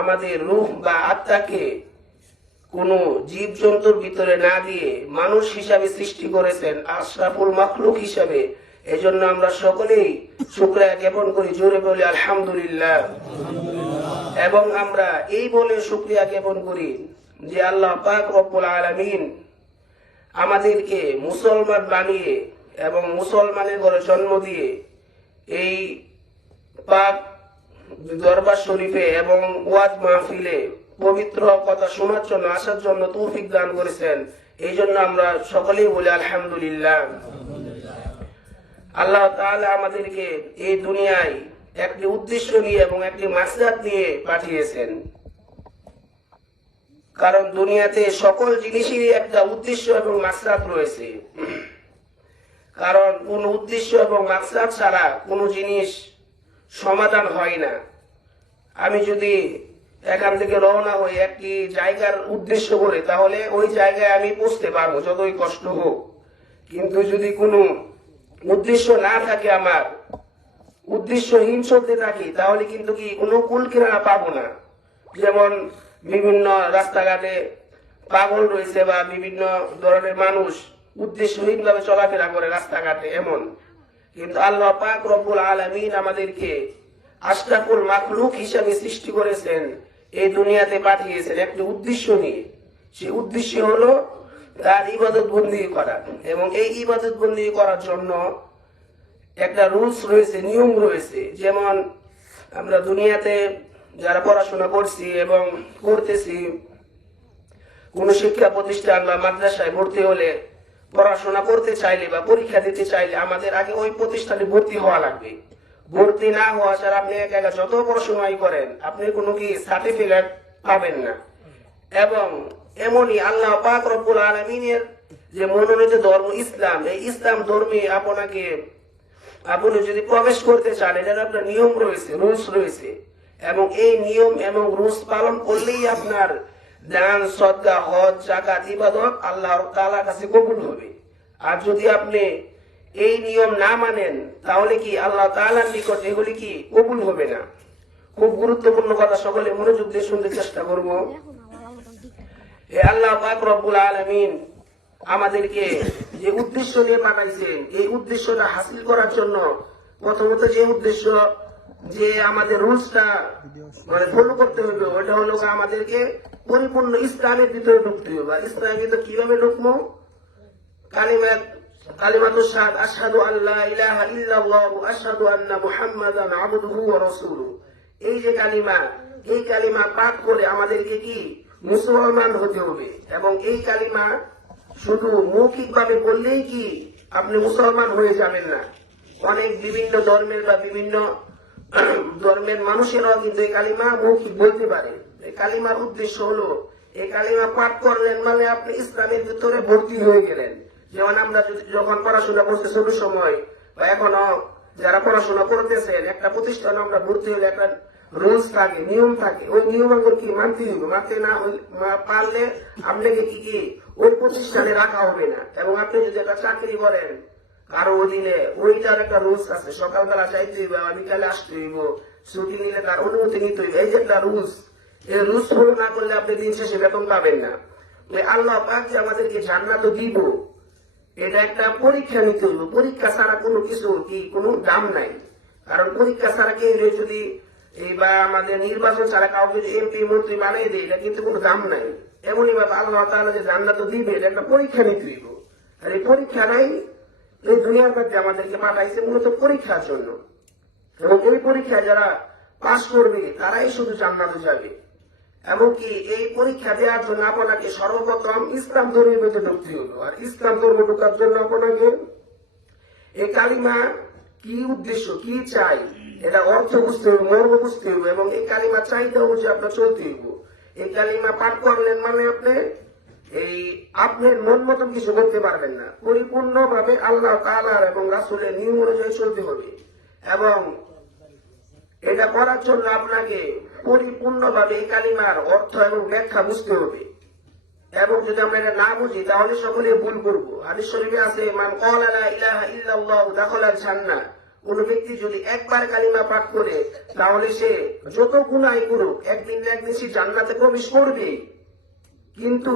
আমাদের রূহ বা আত্মাকে কোনো জীবজন্তুর ভিতরে না দিয়ে মানুষ হিসাবে সৃষ্টি করেছেন, আশরাফুল মাখলুক হিসাবে। এজন্য আমরা সকলেই শুকরিয়া জ্ঞাপন করি, জোরে বলি আলহামদুলিল্লাহ। এবং আমরা এই বলে শুকরিয়া জ্ঞাপন করি যে আল্লাহ পাক রব্বুল আলামিন আমাদেরকে মুসলমান বানিয়ে এবং মুসলমানের ঘরে জন্ম দিয়ে এই পাক দরবার শরীফে এবং ওয়াজ মাহফিলে পবিত্র কথা শোনার জন্য আসার জন্য তৌফিক দান করেছেন। এই জন্য আমরা সকলেই বলি আলহামদুলিল্লাহ। আল্লাহ তাআলা আমাদেরকে এই দুনিয়ায় একটি উদ্দেশ্য নিয়ে এবং একটি মাকসাদ নিয়ে পাঠিয়েছেন। কারণ দুনিয়াতে সকল জিনিসেরই একটা উদ্দেশ্য এবং মাকসাদ রয়েছে। কারণ কোন উদ্দেশ্য এবং মাকসাদ ছাড়া কোনো জিনিস সমাধান হয় না। আমি যদি এখান থেকে রওনা হই একটি জায়গার উদ্দেশ্য করে, তাহলে ওই জায়গায় আমি পৌঁছতে পারবো যতই কষ্ট হোক। কিন্তু যদি কোনো উদ্দেশ্য না থাকে, আমার উদ্দেশ্যহীন চলতে থাকি, তাহলে কিন্তু কি কোনো কুল কিনারা পাবো না। যেমন বিভিন্ন রাস্তাঘাটে পাগল রয়েছে বা বিভিন্ন ধরনের মানুষ উদ্দেশ্যহীন ভাবে চলাফেরা করে রাস্তাঘাটে, এমন। কিন্তু আল্লাহ পাক রব্বুল আলামিন আমাদেরকে আশরাফুল মাখলুক হিসাবে সৃষ্টি করেছেন, এই দুনিয়াতে পাঠিয়েছেন একটি উদ্দেশ্য নিয়ে। সেই উদ্দেশ্য হলো তার ইবাদত বন্দেগী করা। এবং এই ইবাদত বন্দেগী করার জন্য একটা রুলস রয়েছে, নিয়ম রয়েছে। যেমন আমরা দুনিয়াতে যারা পড়াশোনা করছি এবং করতেছি, কোন শিক্ষা প্রতিষ্ঠান বা মাদ্রাসায় ভর্তি হলে, পড়াশোনা করতে চাইলে বা পরীক্ষা দিতে চাইলে আমাদের আগে ওই প্রতিষ্ঠানে ভর্তি হওয়া লাগবে। ভর্তি না হওয়া ছাড়া আপনি একা যত পড়াশোনাই করেন, আপনি কোনো কি সার্টিফিকেট পাবেন না। এবং এমনই আল্লাহ পাক রব্বুল আলামিনের যে মনোনীত ধর্ম ইসলাম, এই ইসলাম ধর্মে আপনি যদি প্রবেশ করতে চান, এটার আপনার নিয়ম রয়েছে, রুলস রয়েছে। এবং এই নিয়ম এবং রুলস পালন করলেই আপনার দান, সদকা, হজ, যাকাত, ইবাদত আল্লাহ তাআলার কাছে কবুল হবে। আর যদি আপনি এই নিয়ম না মানেন, তাহলে কি আল্লাহ তাআলার নিকট এগুলি কি কবুল হবে না। খুব গুরুত্বপূর্ণ কথা, সকলে মনোযোগ দিয়ে শুনতে চেষ্টা করব। আল্লাহ পাক রব্বুল আলামিন আমাদেরকে যে উদ্দেশ্য নিয়ে পাঠাইছেন, এই উদ্দেশ্যটা হাসিল করার জন্য প্রথমত যে উদ্দেশ্য, যে আমাদের রুলসটা ফলো করতে হবে, ওটা হলো আমাদেরকে পরিপূর্ণ ইসলামের ভিতরে ঢুকতে হবে। আর ইসলামের ভিতরে কিভাবে ঢুকবো? কালিমাতুশ শাহাদাত, আশহাদু আল্লা ইলাহা ইল্লাল্লাহ ওয়া আশহাদু আন্না মুহাম্মাদান আবদুহু ওয়া রাসূলুহু। এই যে কালিমা, এই কালিমা পাঠ করে আমাদেরকে কি মুসলমান হতে হবে। এবং এই কালিমা শুধু মৌখিকভাবে বললেই কি আপনি মুসলমান হয়ে যাবেন না। অনেক বিভিন্ন ধর্মের বা বিভিন্ন ধর্মের মানুষেরাও কিন্তু এই কালিমা মৌখিক বলতে পারে। এই কালিমার উদ্দেশ্য হলো, এই কালিমা পাঠ করলেন মানে আপনি ইসলামের ভিতরে ভর্তি হয়ে গেলেন। যেমন আমরা যখন পড়াশোনা করতে শুরু সময় বা এখনো যারা পড়াশোনা করতেছেন, একটা প্রতিষ্ঠানে আমরা ভর্তি হলে একটা রুলস থাকে, নিয়ম থাকে। ওই নিয়ম আঙ্গুর কি মানতে হবে। মানতে না পারলে আপনাকে কি ওই প্রতিষ্ঠানে রাখা হবে না। এবং আপনি যদি একটা চাকরি করেন কারো অধীনে, ওইটার একটা রুলস আছে। সকালবেলা চাইতে হইব, বিকালে আসতে হইব, ছুটি নিলে তার অনুমতি নিতে হইবে। এই যে একটা রুলস, এই রুলস ফলো না করলে আপনি দিন শেষে বেতন পাবেন না। আল্লাহ পাক যে আমাদেরকে জান্নাত দিব, এটা একটা পরীক্ষা নিতে হইব। পরীক্ষা ছাড়া কোনো কিছু কি কোনো দাম নাই। কারণ পরীক্ষা ছাড়া কেউ যদি বা আমাদের নির্বাচন ছাড়া কাউকে এমপি মন্ত্রী বানাই দেয়, এটা কিন্তু কোনো দাম নাই। এমনই ভাবে আল্লাহ তাআলা যে জান্নাত দিবে, এটা একটা পরীক্ষা নিতে হইব। আর এই পরীক্ষা নাই, এই দুনিয়ার মধ্যে আমাদেরকে পাঠাইছে মূলত পরীক্ষার জন্য। এবং এই পরীক্ষায় যারা পাশ করবে তারাই শুধু জান্নাতে যাবে। এমনকি এই পরীক্ষা দেওয়ার জন্য আপনাকে সর্বপ্রথম ইসলাম ধর্মের মধ্যে ঢুকতে হলো। আর ইসলাম ধর্ম ঢোকার জন্য আপনাকে এই কালিমা কি উদ্দেশ্য, কি চাই, এটা অর্থ বুঝতে হবে, মর্ম বুঝতে হবে। এবং এই কালিমা চাইতে অনুযায়ী আপনার চলতে হইব। এই কালিমা পাঠ করলেন মানে আপনার মন মতন কিছু করতে পারবেন না। পরিপূর্ণ ভাবে আল্লাহ তাআলার এবং রাসূলের নিয়ম অনুযায়ী চলতে হবে। এবং এটা করার জন্য আপনাকে পরিপূর্ণভাবে এই কালিমার অর্থ এবং ব্যাখ্যা বুঝতে হবে। এবং যদি আমরা এটা না বুঝি তাহলে সকলে ভুল করবো। হাদিস শরীফে আছে, মান ক্বালা লা ইলাহা ইল্লাল্লাহু দাখালাল জান্নাহ কোন ব্যক্তি যদি একবার কালিমা পাঠ করে তাহলে সে যত গুনাহ করুক একদিন না একদিন সে জান্নাতে প্রবেশ করবে। কিন্তু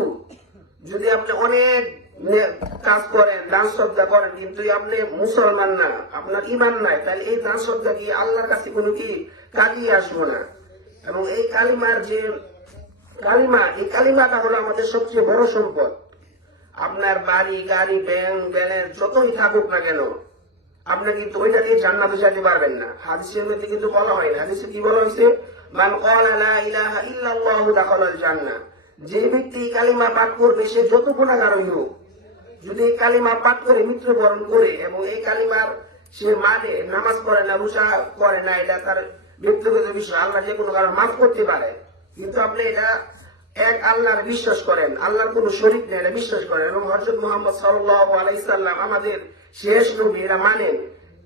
যদি আপনি অনেক কাজ করেন, দান শ্রদ্ধা করেন, কিন্তু আপনি মুসলমান না, আপনার ঈমান নাই, তাহলে এই দান শ্রদ্ধা কি আল্লাহর কাছে কোনো কি কাজে আসবো না। এবং এই কালিমার যে এই কালিমাটা হলো আমাদের সবচেয়ে বড় সম্পদ। আপনার বাড়ি গাড়ি ব্যাংক যতই থাকুক না কেন, আপনি কিন্তু ওইটা দিয়ে জান্নাতে যেতে পারবেন না। হাদিসের মধ্যে কিন্তু বলা হয় না, হাদিসে কি বলা হয়েছে, মান ক্বালা লা ইলাহা ইল্লাল্লাহু দাখালাল জান্নাহ, যে ব্যক্তি কালিমা পাঠ করবে সে যত গুনাহগারই হোক, যদি এই কালিমা পাঠ করে মৃত্যুবরণ করে এবং এই কালিমার সে মানে নামাজ পড়ে না, রোজা করে না, এটা তার ব্যক্তিগত বিষয়, আল্লাহ যে কোনো কারণে মাফ করতে পারে। কিন্তু আপনি এটা এক আল্লাহর বিশ্বাস করেন, আল্লাহর কোনো শরীক নেই এটা বিশ্বাস করেন, এবং হযরত মুহাম্মদ সাল্লাল্লাহু আলাইহি সাল্লাম আমাদের শেষ নবী, এটা মানেন।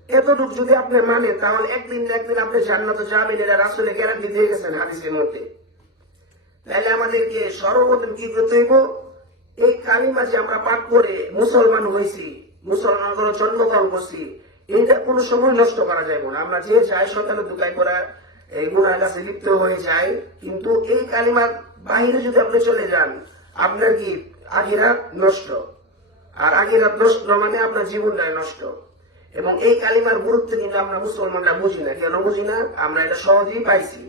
এতটুকু যদি আপনি মানেন তাহলে একদিন না একদিন আপনি জান্নাতে যাবেন, এটা রাসূলের গ্যারান্টি দিয়ে গেছেন হাদিসের মধ্যে। তাহলে আমাদেরকে সর্বপ্রথম কি করতে হইব, এই কালিমা যে আমরা পাঠ করে মুসলমান হয়েছি, মুসলমান করে জন্মগ্রহণ করছি, এইটা কোনো সময় নষ্ট করা যাবে না। আমরা যে যাই শয়তানের দুকায় করা এই গুনাহের কাছে লিপ্ত হয়ে যায়, কিন্তু এই কালিমার বাহিরে যদি আপনি চলে যান আপনার কি আখিরাত নষ্ট, আর আখিরাত নষ্ট মানে আপনার জীবনটাই নষ্ট। এবং এই কালিমার গুরুত্ব কিন্তু আমরা মুসলমানরা বুঝি না। কেন বুঝি না? আমরা এটা সহজেই পাইছি,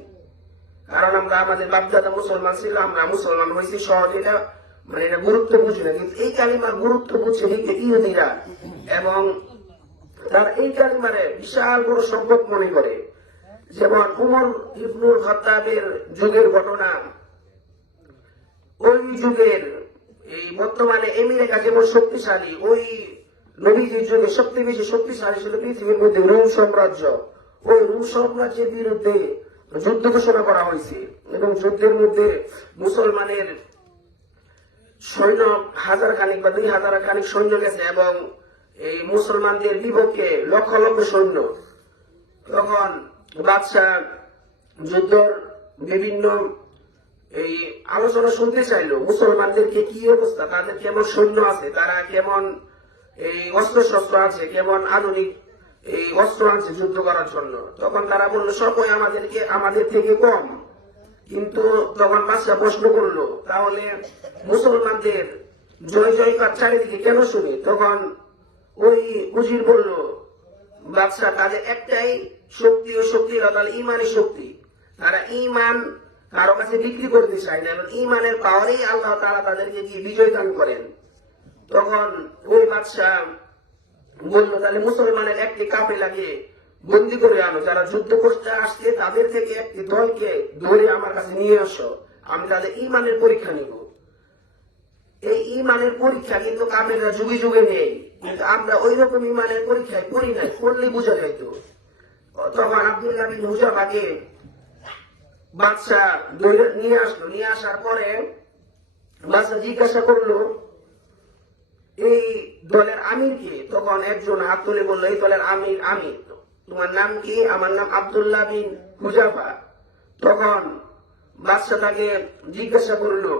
কারণ আমরা আমাদের বাপদাদা মুসলমান ছিল, আমরা মুসলমান হয়েছি সহজে, এটা মানে এটা গুরুত্ব বুঝি না। কিন্তু এই কালিমার গুরুত্ব বুঝছে ইহুদিরা, এবং তার এই কালিমারে বিশাল বড় সম্পদ মনে করে। যেমন উমর ইবনুল খাত্তাবের যুগের ঘটনা, ওই যুগের এই বর্তমানে আমেরিকা যেমন শক্তিশালী, ওই নবীজির যুগে সবচেয়ে বেশি শক্তিশালী ছিল পৃথিবীর মধ্যে রোম সাম্রাজ্য। ওই রোম সাম্রাজ্যের বিরুদ্ধে যুদ্ধ ঘোষণা করা হয়েছে, এবং যুদ্ধের মধ্যে মুসলমানের সৈন্য 1000 খানিক বা 2000 খানিক সৈন্য গেছে, এবং এই মুসলমানদের বিপক্ষে লক্ষ লক্ষ সৈন্য। তখন বাদশাহ যুদ্ধের বিভিন্ন এই আলোচনা শুনতে চাইলো, মুসলমানদেরকে কি অবস্থা, তাদের কেমন সৈন্য আছে, তারা কেমন এই অস্ত্র শস্ত্র আছে, কেমন আধুনিক এই অস্ত্র আছে যুদ্ধ করার জন্য। তখন তারা বললো সবাই আমাদের থেকে কম। কিন্তু তখন বাদশাহ প্রশ্ন করলো, তাহলে মুসলমানদের জয় জয়কার চারিদিকে কেন শুনি? তখন ওই উজির বলল, বাদশাহ তাদের একটাই শক্তি, ও শক্তি তাহলে ইমানি শক্তি। তারা ইমান কারো কাছে বিক্রি করতে চায় না, এবং ইমানের পাওয়ারেই আল্লাহ তাআলা তাদেরকে গিয়ে বিজয় দান করেন। তখন ওই বাদশাহ বলল, তাহলে মুসলমানের একটি কাফেলাকে বন্দী করে আনো, যারা যুদ্ধ করতে আসছে তাদের থেকে একটি দলকে ধরে আমার কাছে নিয়ে আসো, আমি তাদের ইমানের পরীক্ষা নিব। এই ইমানের পরীক্ষা কিন্তু কাফেররা যুগে যুগে নেই, কিন্তু আমরা ওই রকম ইমানের পরীক্ষায় করি নাই, করলে বোঝা যাইত। তখন আব্দুল্লাহ বিন হুযাফাকে বাদশাহ নিয়ে আসলো, নিয়ে আসার পরে বাদশাহ জিজ্ঞাসা করলো এই দলের আমিরকে। তখন একজন হাত তুলে বললো, এই দলের আমির আমি, তোমার নাম কি? আমার নাম আব্দুল্লাহ বিন হুযাফা। তখন বাদশাহ তাকে জিজ্ঞাসা করলো,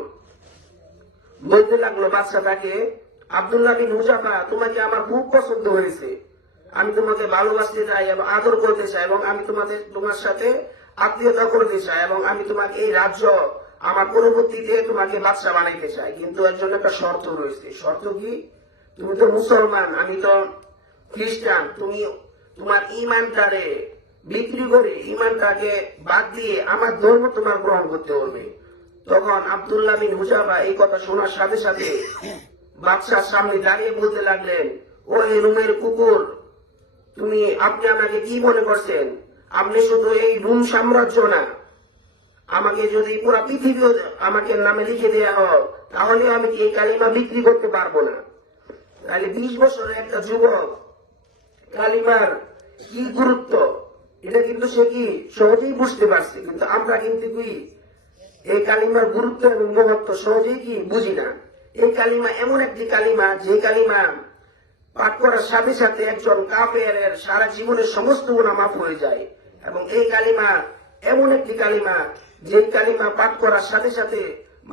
বলতে লাগলো বাদশাহ তাকে, আব্দুল্লাহ বিন হুযাফা, তোমাকে আমার খুব পছন্দ হয়েছে, আমি তোমাকে ভালোবাসতে চাই এবং আদর করতে চাই, এবং আমি তোমার সাথে আত্মীয়তা করতে চাই, এবং আমি তোমাকে এই রাজ্য আমার পরবর্তীতে তোমাকে বাদশাহ বানাইতে চাই। কিন্তু এর জন্য একটা শর্ত রয়েছে। শর্ত কি? তুমি তো মুসলমান, আমি তো খ্রিস্টান, তুমি তোমার ইমানটারে বিক্রি করে ইমানটাকে বাদ দিয়ে আমার ধর্ম তোমার গ্রহণ করতে হবে। তখন আব্দুল্লাহ বিন হুযাফা এই কথা শোনার সাথে সাথে বাদশার সামনে দাঁড়িয়ে বলতে লাগলেন, ও এই রুমের কুকুর, আপনি আমাকে কি মনে করছেন? আপনি শুধু এই রোম সাম্রাজ্য না, আমাকে যদি পুরো পৃথিবী আমাকে নামে লিখে দেওয়া হয়, তাহলে আমি এই কালিমা বিক্রি করতে পারবো না। তাহলে 20 বছরের একটা যুবক কালিমার কি গুরুত্ব, এটা কিন্তু সে কি সহজেই বুঝতে পারছে, কিন্তু আমরা কিন্তু কি এই কালিমার গুরুত্ব এবং মহত্ব সহজেই কি বুঝি না। এই কালিমা এমন একটি কালিমা, যে কালিমা পাঠ করার সাথে সাথে একজন কাফেরের সারা জীবনের সমস্ত গুনাহ মাফ হয়ে যায়। এবং এই কালিমা এমন একটি কালিমা, যে কালিমা পাঠ করার সাথে সাথে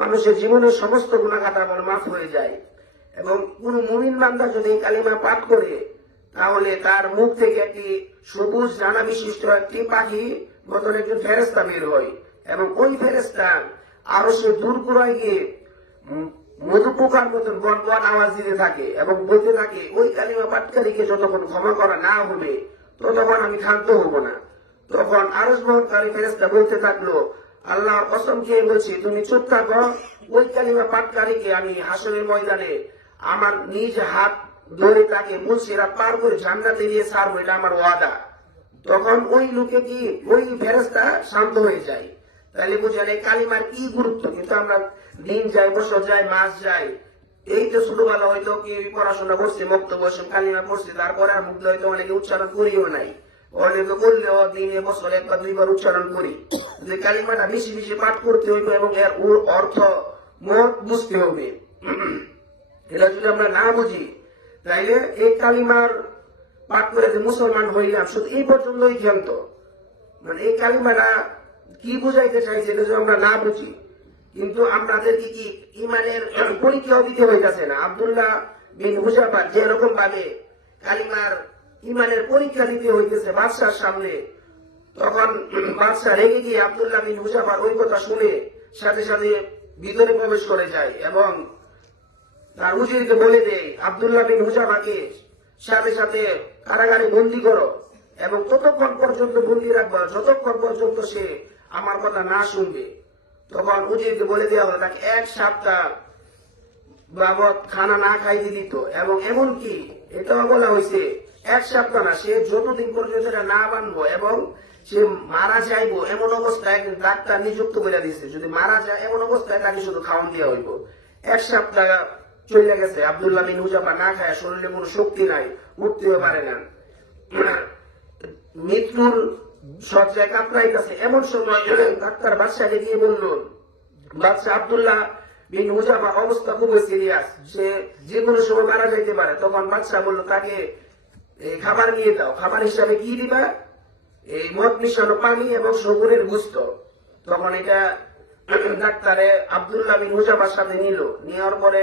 মানুষের জীবনের সমস্ত গুনাহ খাতা মাফ হয়ে যায়। এবং কোন মুমিন বান্দা যদি এই কালিমা পাঠ করে, তাহলে তার মুখ থেকে একটি সবুজ ডানা বিশিষ্ট একটি পাখি মতন একজন ফেরেস্তা বের হয় এবং ওই ফেরেস্তা আরো সে দূর কুড়ায় গিয়ে মধু পোকার মতন বন বন আওয়াজ দিতে থাকে এবং বলতে থাকে ওই কালিমা পাটকারীকে যতক্ষণ ক্ষমা করা না হবে ততক্ষণ আমি ক্ষান্ত হব না। তখন আরশ বহনকারী ফেরেশতা বলতে থাকলো, আল্লাহর কসম খেয়ে বলছি তুমি চুপ থাকো, ওই কালিমা পাটকারীকে আমি হাসরের ময়দানে আমার নিজ হাত ধরে তাকে মুলসিরাত পার করে জান্নাতে নিয়ে ছাড়বো, এটা আমার ওয়াদা। তখন ওই লোকে কি ওই ফেরেশতা শান্ত হয়ে যায়। তাহলে বুঝেন এই কালিমার কি গুরুত্ব। কিন্তু আমরা দিন যাই, বছর যাই, মাস যাই, এই তো ছোটবেলা হয়তো কি পড়াশোনা করছে, মুক্ত বয়সে কালিমা পড়ছে, তারপরে আর মুগ্ধ হয়তো অনেকে উচ্চারণ করিও নাই, অনেকে করলেও দিনে বছরে একবার দুইবার উচ্চারণ করি। যে কালিমাটা বেশি বেশি পাঠ করতে হইবে এবং এর অর্থ মত বুঝতে হবে। এটা যদি আমরা না বুঝি তাইলে এই কালিমার পাঠ করে যে মুসলমান হইলাম শুধু এই পর্যন্তই ক্ষান্ত। মানে এই কালিমাটা কি বুঝাইতে চাইছে এটা যদি আমরা না বুঝি, কিন্তু আপনাদেরকে কি ইমানের পরীক্ষাও দিতে হইতেছে না। আব্দুল্লাহ বিন হুযাফা যেরকম ভাবে কালিমার ইমানের পরীক্ষা দিতে হইতেছে বাদশার সামনে, তখন বাদশা রেগে গিয়ে আব্দুল্লাহ বিন হুযাফার ওই কথা শুনে সাথে সাথে ভিতরে প্রবেশ করে যায় এবং তার উজিরকে বলে দেয় আব্দুল্লাহ বিন হুযাফাকে সাথে সাথে কারাগারে বন্দী করো এবং ততক্ষণ পর্যন্ত বন্দী রাখবো যতক্ষণ পর্যন্ত সে আমার কথা না শুনবে। তখন উজিরকে বলে দেওয়া হলো তাকে 1 সপ্তাহ বাবদ খানা না খাইতে দিত এবং এমনকি এটাও বলা হয়েছে 1 সপ্তাহ না, সে যতদিন পর্যন্ত এটা না বানবো এবং সে মারা যাইবো এমন অবস্থায় ডাক্তার নিযুক্ত করে দিয়েছে, যদি মারা যায় এমন অবস্থায় তাকে শুধু খাওয়ান দেওয়া হইব। 1 সপ্তাহ চলে গেছে, আব্দুল্লাহ বিন হুযাফা না খায়, শরীরে কোনো শক্তি নাই, উঠতেও পারে না, মৃত্যুর শয্যায় কাতরাইতেছে। এমন সময় ডাক্তার বাদশাকে দিয়ে বলল, বাদশা আব্দুল্লাহ বিন হুযাফা অবস্থা খুবই সিরিয়াস, সে যে কোনো সময় মারা যাইতে পারে। তখন বাদশা বলল তাকে খাবার নিয়ে দাও। খাবার হিসাবে কি দিবা? এই মদ মিশানো পানি এবং শগুনের গোশত। তখন এটা ডাক্তারে আব্দুল্লাহ বিন হুযাফার সাথে নিল, নেওয়ার পরে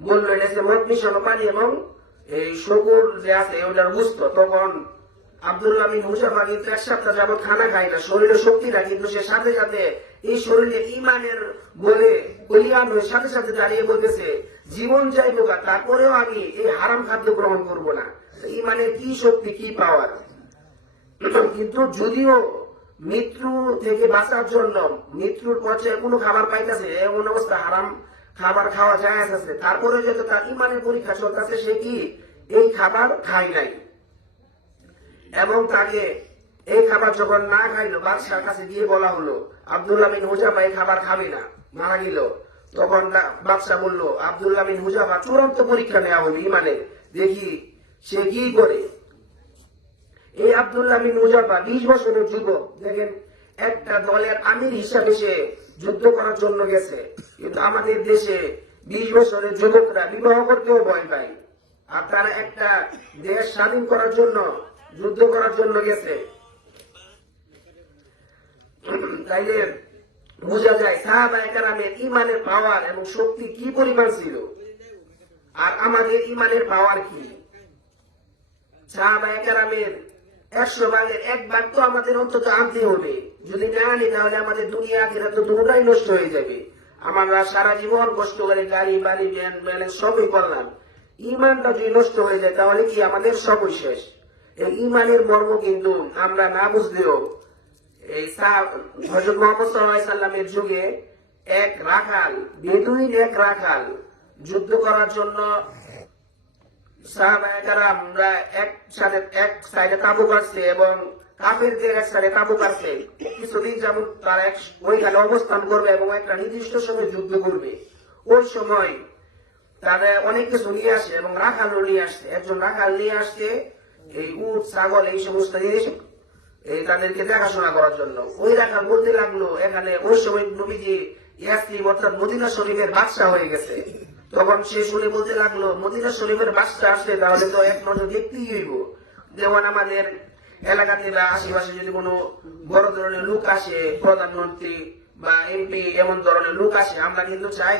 বললো এটা মদ মিশানো পানি এবং এই শগুর যে আছে ওটার গোশত। তখন আব্দুল্লাহ বিন হুযাফা কিন্তু 1 সপ্তাহ যাবত খানা খায় না, শরীরে শক্তি না, কিন্তু সে সাথে সাথে এই শরীরে ইমানের বলে বলিয়ান হয়ে সাথে সাথে দাঁড়িয়ে বলতেছে জীবন যাইবো গা, তারপরেও আমি এই হারাম খাদ্য গ্রহণ করব না। ইমানের কি শক্তি, কি পাওয়ার। কিন্তু যদিও মৃত্যু থেকে বাঁচার জন্য মৃত্যুর পর্যায়ে কোনো খাবার পাইতেছে, এমন অবস্থা হারাম খাবার খাওয়া যায় আছে, তারপরে যেহেতু তার ইমানের পরীক্ষা চলতেছে, সে কি এই খাবার খায় নাই এবং তাকে এই খাবার যখন না খাইলো বাদশার কাছে গিয়ে বলা হলো আব্দুল্লাহ বিন হুযাফা এই খাবার খাবে না, মারা গেল। তখন বাদশা বললো আব্দুল্লাহ বিন হুযাফা চূড়ান্ত পরীক্ষা নেওয়া হলো ইমানে, দেখি সে কি করে। এই আব্দুল্লাহ বিন হুযাফা 20 বছরের যুবক, দেখেন একটা দলের আমির হিসাবে সে যুদ্ধ করার জন্য গেছে। কিন্তু আমাদের দেশে 20 বছরের যুবকরা বিবাহ করতেও ভয় পায়, আর তারা একটা দেশ স্বাধীন করার জন্য যুদ্ধ করার জন্য গেছে। তাইলে বোঝা যায় সাহাবায়ে কেরামের ইমানের পাওয়ার এবং শক্তি কি পরিমাণ ছিল, আর আমাদের ইমানের পাওয়ার কি। সাহাবায়ে কেরামের 100 ভাগের 1 ভাগ তো আমাদের অন্তত আনতে হবে, যদি না আনি তাহলে আমাদের দুনিয়া আখিরাত দুটোটাই নষ্ট হয়ে যাবে। আমরা সারা জীবন কষ্ট করে গাড়ি বাড়ি ব্যান ব্যালেন্স সবই করলাম, ইমানটা যদি নষ্ট হয়ে যায় তাহলে কি আমাদের সবই শেষ। এই ইমানের মর্ম কিন্তু আমরা না বুঝলেও এই হযরত মুহাম্মদ সাল্লাল্লাহু আলাইহি সাল্লামের যুগে এক রাখাল, বেদুইন এক রাখাল যুদ্ধ করার জন্য সাহাবায়ে কেরামরা এক সাইডে তাঁবু কাটছে এবং কাফেরদের এক সাইডে তাঁবু কাটছে। কিছুদিন যাবত তারা ওইখানে অবস্থান করবে এবং একটা নির্দিষ্ট সময় যুদ্ধ করবে। ওই সময় তারা অনেক কিছু নিয়ে আসে এবং রাখালও নিয়ে আসছে। একজন রাখাল নিয়ে আসছে এই উট ছাগল এই সমস্ত জিনিস তাদেরকে দেখাশোনা করার জন্য। ওই রাখাল বলতে লাগলো এখানে ওই সময় নবীজি ইয়াসরিব অর্থাৎ মদিনা শরীফের বাদশা হয়ে গেছে। তখন সে শুনে বলতে লাগলো মদিনা শরীফের বাদশা আসলে তাহলে তো এক নজর দেখতেই হইব। যেমন আমাদের এলাকাতে বা আশেপাশে যদি কোনো বড় ধরনের লোক আসে, প্রধানমন্ত্রী বা এমপি এমন ধরনের লোক আসে, আমরা কিন্তু চাই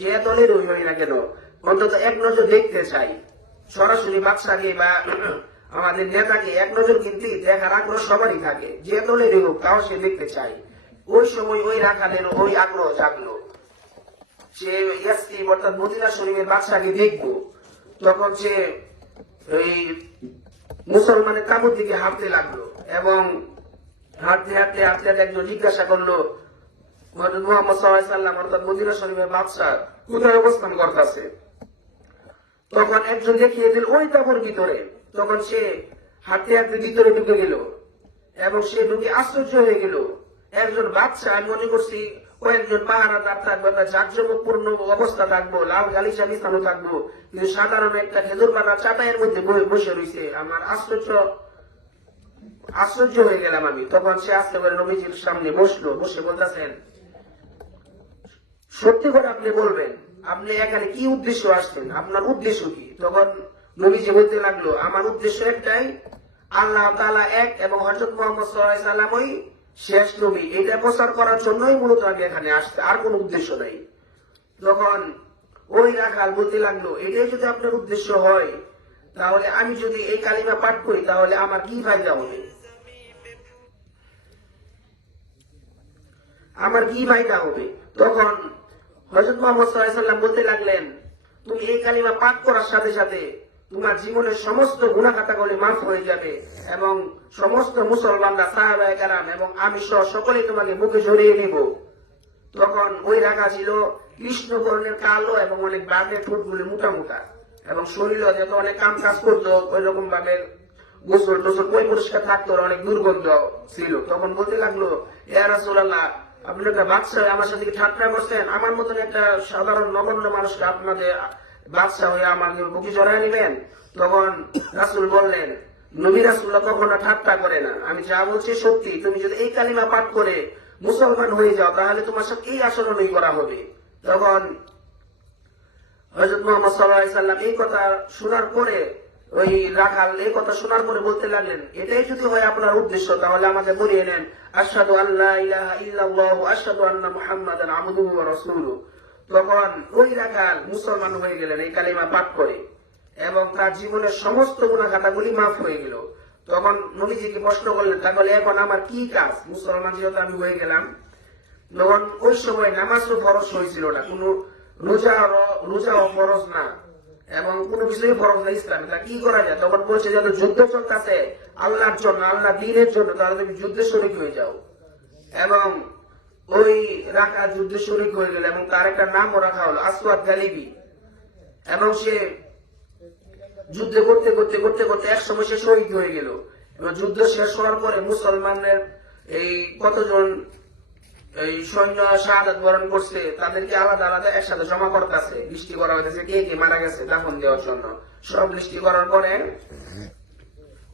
যে দলের হই না কেন অন্তত এক নজর দেখতে চাই। সরাসরি বাদশাকে বা আমাদের নেতাকে এক নজর কিন্তু দেখার আগ্রহ সবারই থাকে, যে দলেরই হোক তাও সে দেখতে চায়। ওই সময় ওই রাখালের ওই আগ্রহ জাগলো, সে ইয়াসরিব অর্থাৎ মদিনা শরীফের বাদশাকে দেখবো। তখন সে ওই মুসলমানের তাঁবুর দিকে হাঁটতে লাগলো এবং হাঁটতে হাঁটতে হাঁটতে হাঁটতে একজন জিজ্ঞাসা করলো হযরত মুহাম্মদ সাল্লাল্লাহু আলাইহি ওয়াসাল্লাম অর্থাৎ মদিনা শরীফের বাদশা কোথায় অবস্থান করতেছে। তখন একজন দেখিয়ে দিল ওই তাঁবুর ভিতরে। তখন সে হাঁটতে হাঁটতে ভিতরে ঢুকে গেল এবং সে ঢুকে আশ্চর্য হয়ে গেল। একজন বাদশা, আমি মনে করছি কয়েকজন পাহারাদার থাকবো, একটা জাঁকজমকপূর্ণ অবস্থা থাকবো, লাল গালিচা বিছানো থাকবো, কিন্তু সাধারণ একটা খেজুর পাতা চাটাইয়ের মধ্যে বসে রয়েছে। আমার আশ্চর্য হয়ে গেলাম আমি। তখন সে আসতে করে নবীজির সামনে বসলো, বসে বলতেছেন, সত্যি করে আপনি বলবেন আপনি এখানে কি উদ্দেশ্য আসছেন, আপনার উদ্দেশ্য কি? তখন নবীজি বলতে লাগলো, আমার উদ্দেশ্য একটাই, আল্লাহ তাআলা এক এবং হযরত মুহাম্মদ সাল্লাল্লাহু আলাইহি ওয়াসাল্লামই শেষ নবী, এটা প্রচার করার জন্যই মূলত আমি এখানে আসছি, আর কোনো উদ্দেশ্য নাই। তখন ওই রাখাল বলতে লাগলো, এটাই যদি আপনার উদ্দেশ্য হয় তাহলে আমি যদি এই কালিমা পাঠ করি তাহলে আমার কি ফায়দা হবে, আমার কি ফায়দা হবে? তখন হযরত মুহাম্মদ সাল্লাল্লাহু আলাইহি ওয়াসাল্লাম বলতে লাগলেন, তুমি এই কালিমা পাঠ করার সাথে সাথে তোমার জীবনের সমস্ত গুনাহ খাতাগুলি মাফ হয়ে যাবে এবং সমস্ত মুসলমানরা, সাহাবায়ে কেরাম এবং আমি সহ সকলেই তোমাকে বুকে জড়িয়ে নিব। তখন ওই রাখা ছিল কৃষ্ণ বর্ণের কালো এবং অনেক বাঘের ঠোঁটগুলি মোটা মোটা এবং শরীর যত অনেক কাম কাজ করতো ওই রকম ভাবে গোসল টোসল পরিষ্কার থাকতো, অনেক দুর্গন্ধ ছিল। তখন বলতে লাগলো, ইয়া রাসূলুল্লাহ, আপনি একটা বাদশা আমার সাথে কি ঠাট্টা করছেন? আমার মতন একটা সাধারণ নগণ্য মানুষকে আপনাদের বাদশা হয়ে আমাকে বুকে জড়ায় নিবেন? তখন রাসূল বললেন, নবী রাসূলুল্লাহ কখনো ঠাট্টা করে না, আমি যা বলছি সত্যি। তুমি যদি এই কালিমা পাঠ করে মুসলমান হয়ে যাও তাহলে তোমার সাথে এই আচরণই করা হবে। তখন হযরত মুহাম্মদ সাল্লাল্লাহু আলাইহি ওয়াসাল্লাম এই কথা শোনার পরে, ওই রাখাল এই কথা শোনার পরে বলতে লাগলেন, এটাই যদি হয় আপনার উদ্দেশ্য তাহলে আমাকে বলিয়ে নেন, আশহাদু আল্লা ইলাহা ইল্লাল্লাহ ওয়া আশহাদু আন্না মুহাম্মাদান আবদুহু ওয়া রাসূলুহু। তখন ওই রাখাল মুসলমান হয়ে গেলেন এই কালিমা পাঠ করে এবং তার জীবনের সমস্ত গুনাহ খাতাগুলি মাফ হয়ে গেল। তখন নবীজিকে প্রশ্ন করলেন, তাহলে এখন আমার কি কাজ? মুসলমান যেহেতু আমি হয়ে গেলাম। তখন ওই সময় নামাজও ফরজ হয়েছিল না, কোন রোজাও ফরজ না এবং কোন বিষয়ে ফরজ না ইসলামে, তা কি করা যায়? তখন বলছে, যত যুদ্ধ চলতেছে আল্লাহর জন্য, আল্লাহ দ্বীনের জন্য, তাহলে তুমি যুদ্ধে শরীক হয়ে যাও। এবং ওই রাখা যুদ্ধে শরীক হয়ে গেল এবং তার একটা নামও রাখা হলো আসওয়াদ গালিবি। এবং সে যুদ্ধ করতে করতে করতে করতে এক সময় সে শহীদ হয়ে গেল। এবং যুদ্ধ শেষ হওয়ার পরে মুসলমানের এই কতজন এই সৈন্য শাহাদাত বরণ করছে তাদেরকে আলাদা আলাদা একসাথে জমা করতেছে, লিস্টি করা হয়েছে কে কে মারা গেছে দাফন দেওয়ার জন্য। সব লিস্টি করার পরে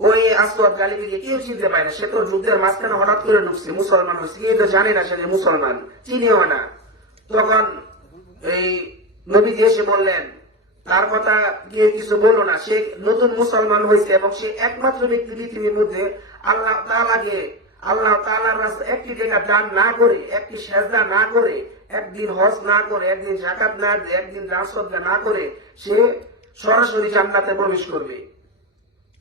ওই আসওয়াদ গালিবিকে কেউ চিনতে পায় না, সে তো যুদ্ধের মাঝখানে হঠাৎ করে ঢুকছে, মুসলমান হচ্ছে, কেউ তো জানে না সে মুসলমান, চিনিও না। তখন এই নবীজি এসে বললেন, তার কথা গিয়ে কিছু বলো না, সে নতুন মুসলমান হয়েছে এবং সে একমাত্র ব্যক্তি পৃথিবীর মধ্যে আল্লাহ তাআলার রাস্তায় একটি জায়গা দান না করে, একটি সেজদা না করে, একদিন হজ না করে, একদিন যাকাত না দিয়ে, একদিন দান সদকা না করে সে সরাসরি জান্নাতে প্রবেশ করবে,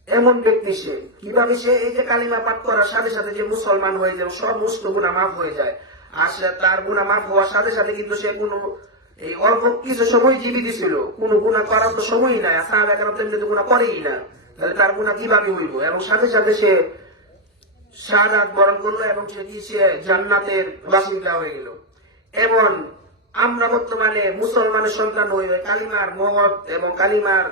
এমন ব্যক্তি সে। কিভাবে সে এই যে কালিমা পাঠ করার সাথে সাথে যে মুসলমান হয়ে যায়, সমস্ত গুনাহ মাফ হয়ে যায়। আর তার গুনাহ মাফ হওয়ার সাথে সাথে কিন্তু সে কোনো এই অল্প কিছু সময় জীবিত ছিল, কোন গুনাহ করার তো সময়ই নাই, সাহাবায়ে কেরাম তো গুনাহ করেই না, তাহলে তার গুনাহ কিভাবে হইব? এবং সাথে সাথে সে শাহাদাত বরণ করলো এবং সে জান্নাতের বাসিন্দা হয়ে গেল। এবং আমরা বর্তমানে মুসলমানের সন্তান হয়ে কালিমার মহৎ এবং কালিমার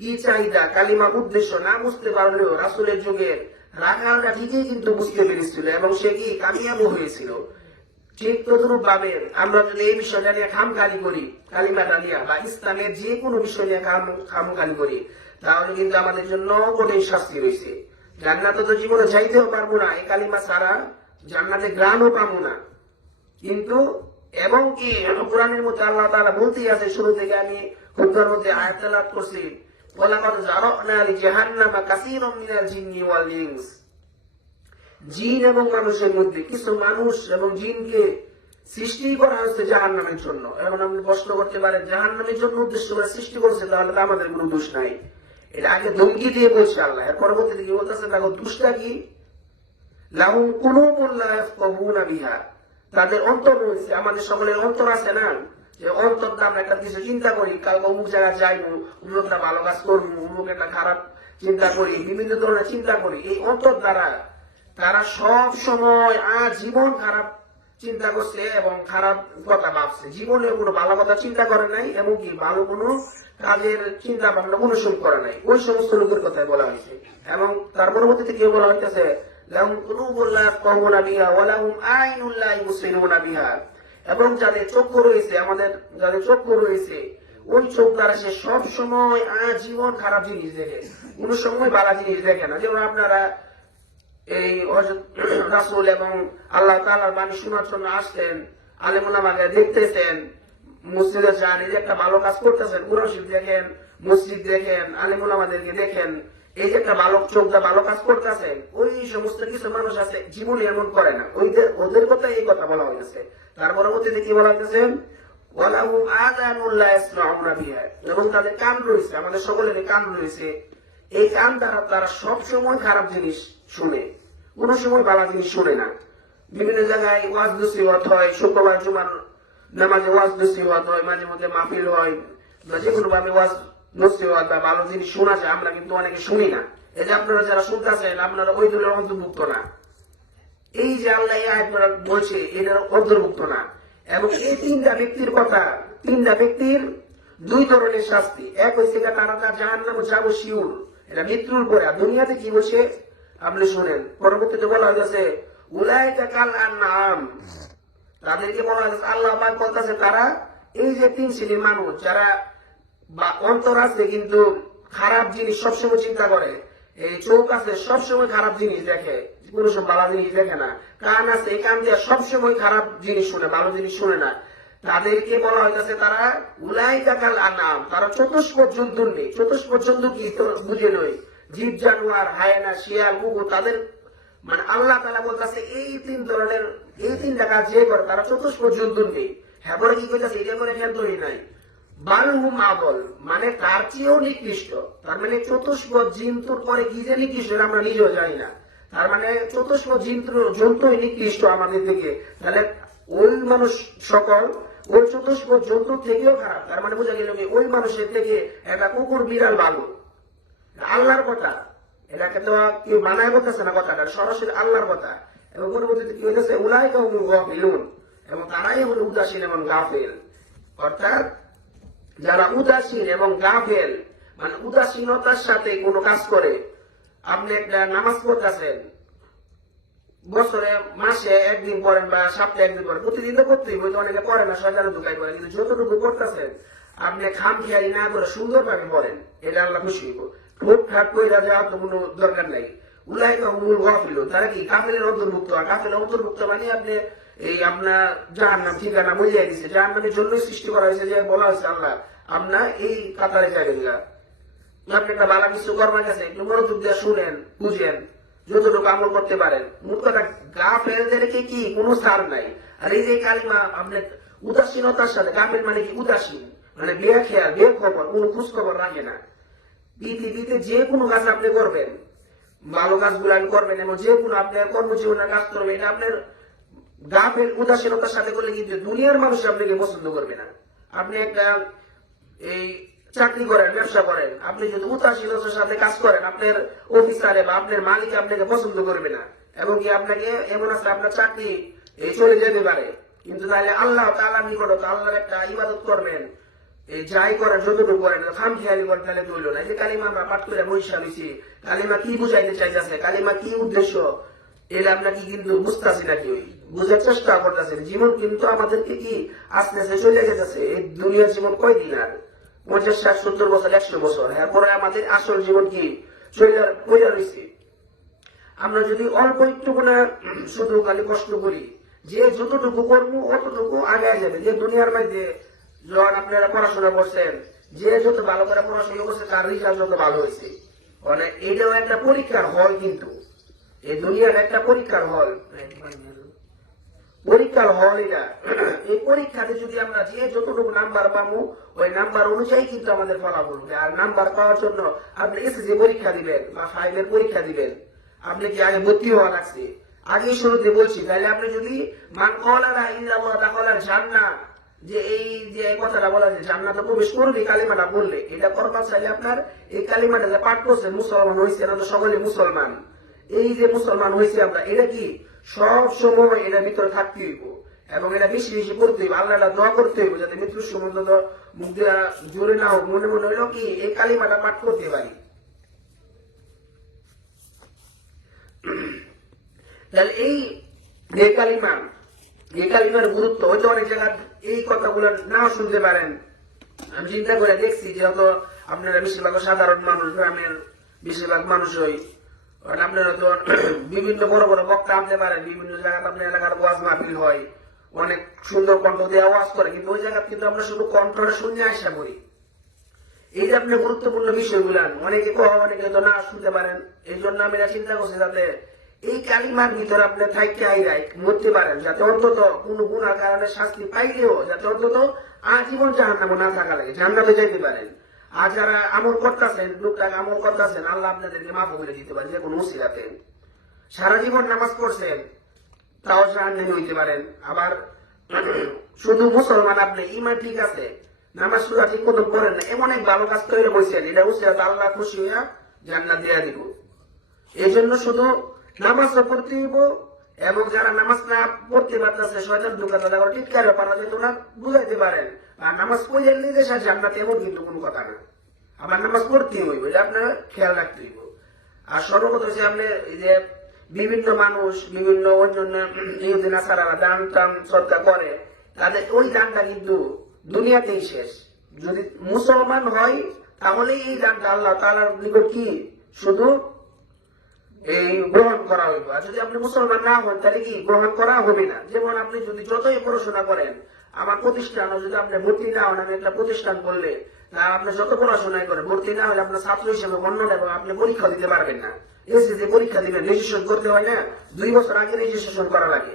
কি চাহিদা, কালিমার উদ্দেশ্য না বুঝতে পারলেও রাসূলের যুগের রাখালরা ঠিকই কিন্তু বুঝতে পেরেছিল এবং সে কি কামিয়াব হয়েছিল। ঠিক তদরূপ ভাবে আমরা যদি এই বিষয়টা নিয়ে খামখালি করি, কালিমাটা নিয়ে বা ইসলামের যে কোনো বিষয় নিয়ে খামখালি করি, তাহলে কিন্তু আমাদের জন্য কঠিন শাস্তি রয়েছে। জান্নাতে তো জীবনে যাইতেও পারবো না, এই কালিমা ছাড়া জান্নাতে গ্রাণও পাবো না। কিন্তু এবং কি কোরআনের মধ্যে আল্লাহ তাআলা বলতেই আছে, শুরু থেকে আমি খুতবার মধ্যে আয়াত তেলাওয়াত করছি, ওয়ালাকাদ জারানা লিজাহান্নামা কাসীরাম মিনাল জিন্নি ওয়াল ইনস। জিন এবং মানুষের মধ্যে কিছু মানুষ এবং জিনকে সৃষ্টি করা হয়েছে জাহান্নামের জন্য। এখন আপনি প্রশ্ন করতে পারেন, জাহান্নামের জন্য উদ্দেশ্য করে সৃষ্টি করেছে, তাহলে তো আমাদের কোনো দোষ নাই। এটা আগে ধমকি দিয়ে বলছে আল্লাহ, এর পরবর্তীতে কি বলতেছে, দেখো দুষ্টা কি, লাহুম কুলুবুন লা ইয়াফকাহুনা বিহা, তাদের অন্তর রয়েছে, আমাদের সকলের অন্তর আছে না, যে অন্তর দ্বারা আমরা একটা কিছু চিন্তা করি, কালকে অমুক জায়গায় যাইবো, অমুক একটা ভালো কাজ করবো, অমুক একটা খারাপ চিন্তা করি, বিভিন্ন ধরনের চিন্তা করি, এই অন্তর দ্বারা তারা সব সময় আজীবন খারাপ চিন্তা করছে এবং খারাপ কথা ভাবছে, জীবনে কোনো ভালো কথা চিন্তা করে নাই, এমনকি ভালো কোনো কাজের চিন্তা ভাবনা অনুসরণ করে নাই, ওই সমস্ত লোকের কথাই বলা হয়েছে। এবং তার পরবর্তীতে কেউ বলা হইতেছে এবং যাদের চক্ষু রয়েছে, আমাদের যাদের চক্ষু রয়েছে, ওই চোখ দ্বারা সে সব সময় আজীবন খারাপ জিনিস দেখে, কোন সময় ভালো জিনিস দেখে না। যেমন আপনারা এই রাসূল এবং আল্লাহ তাআলার বাণী শোনার জন্য আসতেন, আলেম ওলামাকে দেখতেছেন, মসজিদে যান, এই যে একটা ভালো কাজ করতেছেন, কোরআন শরীফ দেখেন, মসজিদ দেখেন, আলেম ওলামাদেরকে দেখেন, এই যে একটা ভালো চোখ দা ভালো কাজ করতেছে, ওই সমস্ত কিছু মানুষ আছে জীবনে এমন করে না, ওদের কথা এই কথা বলা হয়েছে। তার পরবর্তীতে কি বলা হয়েছে, ওয়ালাহুম আযানুন লা ইয়াসমাউনা বিহা, এবং তাদের কান রয়েছে, আমাদের সকলের কান রয়েছে, এই কান দ্বারা তারা সব সময় খারাপ জিনিস শুনে, কোন সময় ভালো জিনিস শুনে না। বিভিন্ন জায়গায় ওয়াজ নসিহত হয়, শুক্রবার জুমার নামাজে ওয়াজ নসিহত হয়, মাঝে মধ্যে মাহফিল হয়, বা যে কোনো ভাবে ওয়াজ নসিহত বা ভালো জিনিস শোনা যায়, আমরা কিন্তু অনেকে শুনি না। এই যে আপনারা যারা শুনতেছেন, আপনারা ওই দলের অন্তর্ভুক্ত না, এই যে আল্লাহ এই আয়াতটা বলছে এটার অন্তর্ভুক্ত না। এবং এই তিনটা ব্যক্তির কথা, তিনটা ব্যক্তির দুই ধরনের শাস্তি, এক হচ্ছে তারা তার জাহান্নামে যাবো শিউর, এটা মৃত্যুর পরে। আর দুনিয়াতে কি বলছে আপনি শুনেন, পরবর্তীতে বলা হয়েছে উলাইকা কাল আনআম, তাদেরকে বলা হয়েছে, আল্লাহ পাক বলতেছে তারা এই যে তিন শ্রেণীর মানুষ, যারা অন্তর আছে কিন্তু খারাপ জিনিস সবসময় চিন্তা করে, এই চোখ আছে সবসময় খারাপ জিনিস দেখে, কোন সব ভালো জিনিস দেখে না, কান আছে এই কান দিয়ে সবসময় খারাপ জিনিস শুনে, ভালো জিনিস শুনে না, তাদেরকে বলা হইতেছে তারা উলাইকা কাল আনআম, তারা চতুষ্পদ জন্তুর নেই। চতুষ্পদ জন্তু কি বুঝে নই, জীব জানোয়ার, হায়না, শিয়াল, কুকুর, তাদের মানে আল্লাহ তাআলা বলতেছে এই তিন ধরনের, এই তিনটা কাজ যে করে তারা চতুষ্পদ জন্তুর নেই। হ্যাঁ বলে কি করতেছে, এটা করে খেলতই নাই, বালহুম আদল, মানে তার চেয়েও নিকৃষ্ট। তার মানে চতুষ্পদ জন্তুর পরে কি যে নিকৃষ্ট আমরা নিজেও জানি না, তার মানে চতুষ্পদ জন্তুই নিকৃষ্ট আমাদের থেকে। তাহলে ওই মানুষ সকল ওই চতুষ্পদ জন্তুর থেকেও খারাপ, তার মানে বোঝা গেল কি ওই মানুষের থেকে একটা কুকুর বিড়াল ভালো। আল্লাহর কথা, এটাকে তো কেউ বানায় বলতেছে না, কথাটা সরাসরি আল্লাহর কথা। এবং পরবর্তীতে কি হইতেছে উলাইকা হুমুল গাফিলুন, এবং তারাই হলো উদাসীন এবং গাফেল। অর্থাৎ যারা উদাসীন এবং গাফেল, মানে উদাসীনতার সাথে কোনো কাজ করে। আপনি একটা নামাজ পড়তেছেন, বছরে মাসে একদিন পড়েন বা সপ্তাহে একদিন পড়েন, প্রতিদিন তো করতেই বই, অনেকে পড়ে না, শয়তানের দোকায় পড়ে, কিন্তু যতটুকু করতেছেন আপনি খাম খেয়ালি না করে সুন্দরভাবে পড়েন, এটা আল্লাহ খুশি হইব। ঠোঁট ঠাট করে যাওয়ার তো কোনো দরকার নাই। উলাইকা হুমুল গাফিলুন, তারা কি কাফেলের অন্তর্ভুক্ত। আর কাফেলের অন্তর্ভুক্ত মানে আপনি এই আপনার জাহান্নাম ঠিকানা বুঝিয়ে দিচ্ছে, জাহান্নামের জন্যই সৃষ্টি করা হয়েছে, যে বলা হয়েছে আল্লাহ আপনার এই কাতারে জায়গা, আপনি একটা ভালো কিছু করবার কাছে একটু মনোযোগ দিয়ে শুনেন, বুঝেন, যতটুকু আমল করতে পারেন। মোট কথা গাফেলদেরকে কি কোনো ছাড় নাই। আর এই যে কালিমা আপনি উদাসীনতার সাথে, গাফেল মানে কি উদাসীন, মানে বেখেয়াল, বেখবর, কোনো খোঁজ খবর রাখে না। পৃথিবীতে যে কোনো কাজ আপনি করবেন, ভালো কাজগুলো আপনি করবেন এবং যে কোনো আপনার কর্মজীবনের কাজ করবেন, এটা আপনার গাফেল উদাসীনতার সাথে করলে কিন্তু দুনিয়ার মানুষ আপনাকে পছন্দ করবে না। আপনি একটা এই চাকরি করেন, ব্যবসা করেন, আপনি যদি উদাসীনতার সাথে কাজ করেন, আপনার অফিসারে বা আপনার মালিক আপনাকে পছন্দ করবে না, এবং কি আপনাকে এমন আছে আপনার চাকরি চলে যেতে পারে। কিন্তু তাহলে আল্লাহ তাআলার নিকট আল্লাহর একটা ইবাদত করবেন, এই যাই করেন যতটুকু করেন খাম খেয়ালি করেন, তাহলে চললো না। যে কালিমা আমরা পাঠ করে বৈশা লইছি, কালিমা কি বুঝাইতে চাইতেছে, কালিমা কি উদ্দেশ্য, এলে আপনাকে কিন্তু বুঝতেছি নাকি, ওই বুঝার চেষ্টা করতেছেন। জীবন কিন্তু আমাদেরকে কি আস্তে আস্তে চলে যেতেছে, এই দুনিয়ার জীবন কয়দিন আর 50, 60, 70 বছর, 100 বছর, এরপরে আমাদের আসল জীবন কি চলে রয়েছে। আমরা যদি অল্প একটু না শুধু খালি কষ্ট করি, যে যতটুকু করবো অতটুকু আগে যাবে। যে দুনিয়ার মধ্যে যখন আপনারা পড়াশোনা করছেন, যে যত ভালো করে পড়াশোনা করছে তার রেজাল্ট যত ভালো হয়েছে, মানে এটাও একটা পরীক্ষার হল। কিন্তু এই দুনিয়ার একটা পরীক্ষার হল। পরীক্ষার হল এটা। এই পরীক্ষাতে যদি আমরা যে যতটুকু নাম্বার পাবো ওই নাম্বার অনুযায়ী কিন্তু আমাদের ফলাফল হবে। আর নাম্বার পাওয়ার জন্য আপনি এসএসসি পরীক্ষা দিবেন বা 5 এর পরীক্ষা দিবেন, আপনি কি আগে ভর্তি হওয়া লাগছে? আগেই শুরুতে বলছি, তাহলে আপনি যদি মান ক্বালা লা ইল্লাল্লাহ দাখালাল জান্নাহ, যে এই যে কথাটা বলা যে জান্নাতে প্রবেশ করবে কালিমাটা বললে, এটা করবার চাইলে আপনার এই কালিমাটা যে পাঠ করছেন, মুসলমান হয়েছে না, তো সকলে মুসলমান, এই যে মুসলমান হয়েছে আমরা, এটা কি সব সময় এটার ভিতরে থাকতে হইব এবং এটা বেশি বেশি করতে হইব, আল্লাহ দোয়া করতে হইব যাতে মৃত্যুর সময় মুখ দেওয়া জোরে না হোক, মনে মনে হইল কি এই কালিমাটা পাঠ করতে পারি। তাহলে এই যে কালিমার গুরুত্ব হয়তো অনেক জায়গায় এই কথাগুলো নাও শুনতে পারেন। আমি চিন্তা করে দেখছি যেহেতু আপনারা বেশিরভাগ সাধারণ মানুষ, গ্রামের বেশিরভাগ মানুষই, আপনারা তো বিভিন্ন বড় বড় বক্তা আনতে পারেন, বিভিন্ন জায়গায় আপনার এলাকার ওয়াজ মাহফিল হয়, অনেক সুন্দর কণ্ঠ দিয়ে আওয়াজ করে, কিন্তু ওই জায়গা কিন্তু আমরা শুধু কণ্ঠটা শুনে আসা করি। এই যে আপনি গুরুত্বপূর্ণ বিষয়গুলো অনেকে অনেকে তো না শুনতে পারেন, এই জন্য আমি চিন্তা করছি যাতে এই কালিমার ভিতরে আপনি থাইকে আইরাই মরতে পারেন, যাতে অন্তত কোন গুনার কারণে শাস্তি পাইলেও যাতে অন্তত আজীবন জাহান্নামে না থাকা লাগে, জান্নাতে যাইতে পারেন। আর যারা আমল করতেছেন, টুকটাক আমল করতেছেন, আল্লাহ আপনাদেরকে মাফ করে দিতে পারেন যে কোনো মুসিবতে। সারা জীবন নামাজ পড়ছেন, তাও জাহান্নামে হইতে পারেন। আবার শুধু মুসলমান, আপনি ইমান ঠিক আছে, নামাজ সুরা ঠিক মতো পড়েন না, এমন এক ভালো কাজ তৈরি বলছেন, এটা বুঝতে আল্লাহ খুশি হইয়া জান্নাত দেয়া দিব। এই জন্য শুধু নামাজটা পড়তে হইব, এবং যারা নামাজ না পড়তে পারতেছে শয়তান ঢুকাতে তারা টিটকারে পারা যেত না বুঝাইতে পারেন। আর নামাজ পড়ে নিতে জান্নাত এমন কিন্তু কোনো কথা না, আবার নামাজ পড়তে হইব, এটা আপনার খেয়াল রাখতে হইব। আর সর্বপ্রথম হচ্ছে আপনি এই যে বিভিন্ন মানুষ বিভিন্ন অন্যান্য ইহুদি নাসারারা দান টান সদকা করে, তাদের ওই দানটা কিন্তু দুনিয়াতেই শেষ। যদি মুসলমান হয় তাহলে এই দানটা আল্লাহ তাআলার নিকট কি শুধু এই গ্রহণ করা হইব, আর যদি আপনি মুসলমান না হন তাহলে কি গ্রহণ করা হবে না। যেমন আপনি যদি যতই পড়াশোনা করেন, আমার প্রতিষ্ঠান যদি আপনি ভর্তি না হন, আমি একটা প্রতিষ্ঠান করলে আপনি যত পড়াশোনায় করেন ভর্তি না হলে আপনার ছাত্র হিসেবে গণ্য এবং আপনি পরীক্ষা দিতে পারবেন না। এসএসসি পরীক্ষা দিবেন, রেজিস্ট্রেশন করতে হয় না, 2 বছর আগে রেজিস্ট্রেশন করা লাগে,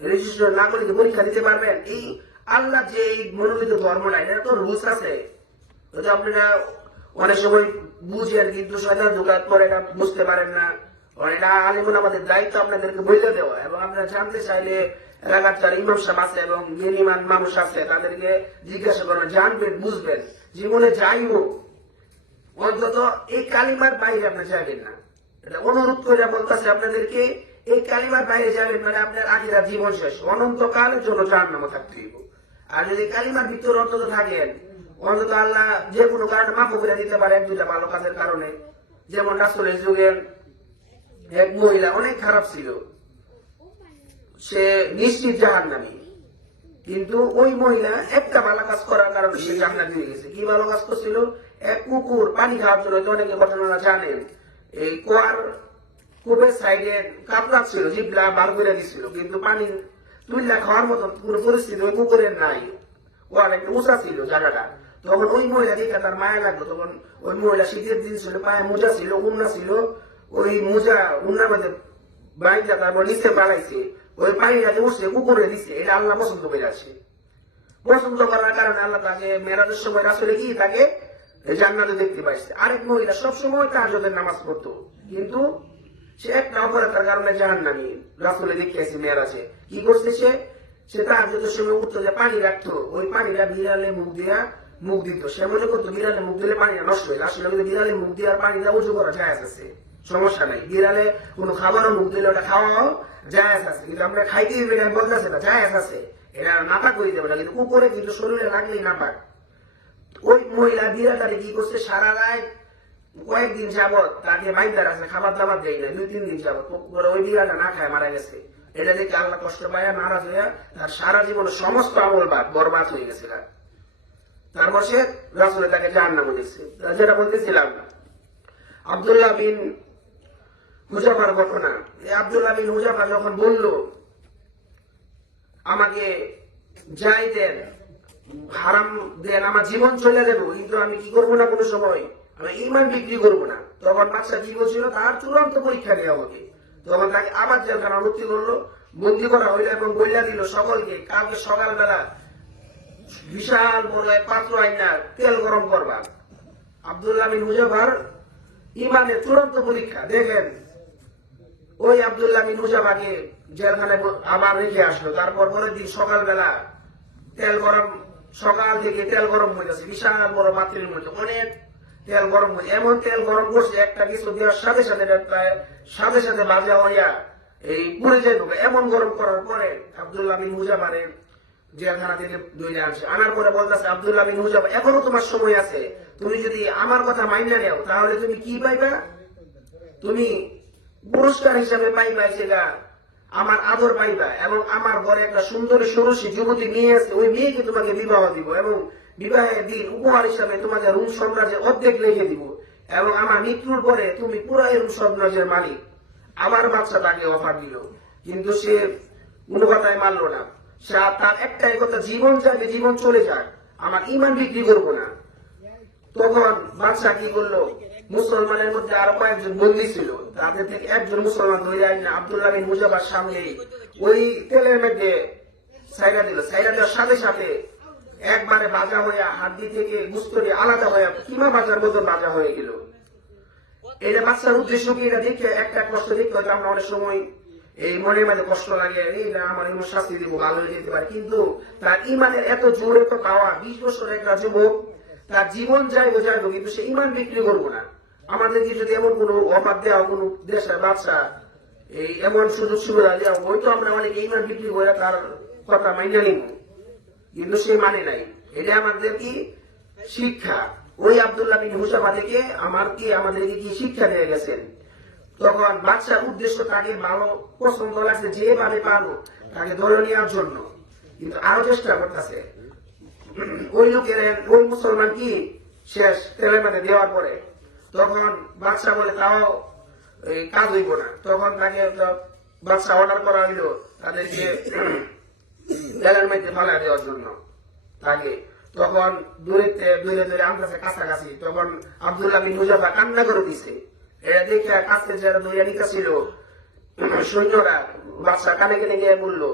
রেজিস্ট্রেশন না করলে পরীক্ষা দিতে পারবেন। এই আল্লাহ যে এই মনোনীত ধর্মটা, এটা তো রুলস আছে, আপনারা অনেক সময় বুঝেন কিন্তু শয়তান ধোঁকা করে এটা বুঝতে পারেন না। এটা আলিমুল আমাদের দায়িত্ব আপনাদেরকে বলে দেওয়া, এবং আপনারা জানতে চাইলে এলাকার যারা ইমাম সাহেব আছে এবং জ্ঞানীমান মানুষ আছে তাদেরকে জিজ্ঞাসা করেন, জানবেন বুঝবেন। জীবনে যাই হোক অন্তত এই কালিমার বাইরে আপনি যাবেন না, এটা অনুরোধ করে বলতেছে আপনাদেরকে, এই কালিমার বাইরে যাবেন মানে আপনার আখিরাত জীবন শেষ, অনন্তকালের জন্য জাহান্নামে থাকতে হইব। আর যদি কালিমার ভিতরে অন্তত থাকেন, অন্তত আল্লাহ যে কোনো কারণে মাফ করে দিতে পারে, 1-2টা ভালো কাজের কারণে। যেমন রাসূলের যুগের এক মহিলা অনেক খারাপ ছিল, সে নিশ্চিত জাহান্নামী, কিন্তু ওই মহিলা একটা ভালো কাজ করার কারণে সে জান্নাতি হয়ে গেছে। কি ভালো কাজ করছিল? এক কুকুর পানি খাওয়ার জন্য, অনেকে ঘটনা জানেন, এই কুয়ার কূপের সাইডে কাপড় ছিল, জিবলা বার করে দিছিল, কিন্তু পানি তুললা খাওয়ার মতো কোন পরিস্থিতি ওই কুকুরের নাই, ওর একটা উঁচা ছিল জায়গাটা। তখন ওই মহিলা দেখে তার মায়া লাগলো, তখন ওই মহিলা শীতের দিন ছিল, পায়ে মোজা ছিল, উন্না ছিল, ওই মোজা উন্নার মধ্যে বাইকটা তারপর নিচে পালাইছে, ওই পানিটাকে উঠছে কুকুরে দিচ্ছে। এটা আল্লাহ পছন্দ করে আছে, পছন্দ করার কারণে আল্লাহ তাকে মেরাজের সময় আসলে কি তাকে জান্নাতে দেখতে পাইছে। আরেক মহিলা সবসময় তাহাজ্জুদের নামাজ পড়তো, কিন্তু সে একটা অপরাধের কারণে জাহান্নামী, রাসূলে দেখিয়েছে মেরাজে। কি করছে সে তাহাজ্জুদের সময় উঠতো, যে পানি রাখতো, ওই পানিটা বিড়ালে মুখ দিত। সে মনে করতো বিড়ালে মুখ দিলে পানিটা নষ্ট হয়ে যায়, আসলে বিড়ালে মুখ দেওয়ার পানিটা উঁচু করা জায়েজ আছে, সমস্যা নাই। বিড়ালে কোনো খাবারও মুখ দিলে ওটা খাওয়াও জায়েজ আছে, কিন্তু আমরা খাইতে দিবে এটা বলতেছে না, জায়েজ আছে, এটা নাপাক করে দেবে না, কিন্তু কুকুরে কিন্তু শরীরে লাগলেই নাপাক। ওই মহিলা বিড়ালটারে কি করছে, সারা রাত কয়েকদিন যাবত তাকে বাইন্দার আছে, খাবার দাবার দেয় না, 2-3 দিন যাবত ওই বিড়ালটা না খায় মারা গেছে। এটা দেখে আল্লাহ কষ্ট পায়, নারাজ হইয়া তার সারা জীবন সমস্ত আমল বরবাদ হয়ে গেছে। তারপর সে রাসূলে তাকে জাহান্নামে দিচ্ছে। যেটা বলতেছিলাম আব্দুল্লাহ বিন হুজাফার ঘটনা, আব্দুল্লাহ বিন হুজাফা যখন বলল আমাকে যাই দেন, হারাম দেন, আমার জীবন চলে যাবো, কিন্তু আমি কি করবো না, কোনো সময় আমি ঈমান বিক্রি করবো না, তখন বাদশা কি বলছিল, তার চূড়ান্ত পরীক্ষা নেওয়া হবে। তখন তাকে আবার জেলখানা ভর্তি করলো, বন্দি করা হইল এবং বইলা দিল সকলকে কালকে সকালবেলা বিশাল বড় এক পাত্র আইনা তেল গরম করবা। আব্দুল্লাহ বিন মুজাফফর ইমানের চূড়ান্ত পরীক্ষা দেখেন। ওই আব্দুল্লাহ বিন মুজাফফরকে জেলখানায় আবার রেখে আসলো। তারপর পরের দিন সকালবেলা তেল গরম, সকাল থেকে তেল গরম হয়ে গেছে বিশাল বড় পাত্রের মধ্যে অনেক তেল গরম হয়ে, এমন তেল গরম করছে একটা কিছু দেওয়ার সাথে সাথে বাজা হইয়া এই পুড়ে যাইব। এমন গরম করার পরে আব্দুল্লাহ বিন মুজাফফরের জেলখানা থেকে ধরে আনছে। আনার পরে বলতেছে, আব্দুল্লাহ বিন মুজাফফর এখনো তোমার সময় আছে, তুমি যদি আমার কথা মাইনা নেও তাহলে তুমি কি পাইবা? তুমি পুরস্কার হিসাবে পাইবা সেটা আমার আদর পাইবা, এবং আমার ঘরে একটা সুন্দরী ষোড়শী যুবতী মেয়ে আছে, ওই মেয়েকে তোমাকে বিবাহ দিব, এবং বিবাহের দিন উপহার হিসাবে তোমাকে রুম সাম্রাজ্যের অর্ধেক রেখে দিব, এবং আমার মৃত্যুর পরে তুমি পুরো রুম সাম্রাজ্যের মালিক। আমার বাচ্চা তাকে অফার দিল, কিন্তু সে কোনো কথাই মানলো না। সে তার একটাই কথা, জীবন চাইলে জীবন চলে যাক, আমার ইমান বিক্রি করবো না। তখন বাদশা কি করলো, মুসলমানের মধ্যে আরো কয়েকজন বন্দী ছিল, তাদের থেকে একজন মুসলমান ধরে আইন না আব্দুল্লাহ বিন মুজাফফর সামনে ওই তেলের মধ্যে সাইরা দিল। সাইরা দেওয়ার সাথে সাথে একবারে বাজা হইয়া হাড্ডি থেকে গুস্তরি আলাদা হইয়া কিমা বাজার মতো বাজা হয়ে গেল। এটা বাচ্চার উদ্দেশ্য কি? এটা দেখে একটা কষ্ট দেখতে হয়তো আমরা অনেক সময় এই মনের মধ্যে কষ্ট লাগে, এই না আমার এমন শাস্তি দিব, ভালো হয়ে যেতে পারে, কিন্তু তার ইমানের এত জোর, এত পাওয়া। 20 বছরের একটা যুবক, তার জীবন যাইবো কিন্তু সে ইমান বিক্রি করবো না। আমাদেরকে যদি এমন কোন অফার দেওয়া, কোন দেশের বাচ্চা এই এমন সুযোগ সুবিধা দেওয়া, হয়তো আমরা অনেক ইমান বিক্রি করে তার কথা মাইনে নিব, কিন্তু সে মানে নাই। এটা আমাদের কি শিক্ষা? ওই আব্দুল্লাহ বিন মুজাফফর থেকে আমাদেরকে কি শিক্ষা দিয়ে গেছেন? তখন বাচ্চার উদ্দেশ্য তাকে ভালো পছন্দ লাগছে, যেভাবে পারবো তাকে ধরে নেওয়ার জন্য, কিন্তু আরো চেষ্টা করতেছে। ওই লোকের ওই মুসলমান কি শেষ তেলের মধ্যে দেওয়ার পরে তখন বাচ্চা বলে তাও এই কাজ হইব না। তখন তাকে বাচ্চা অর্ডার করা হইল তাদেরকে তেলের মধ্যে ফালা দেওয়ার জন্য তাকে। তখন দূরে দূরে আনতেছে কাছাকাছি, তখন আব্দুল্লাহ বিন মুজাফফর কান্না করে দিছে। এটা দেখে কাছে যারা দইয়া নিকা ছিল সৈন্যরা বাচ্চা কানে কেনে গিয়ে বললো,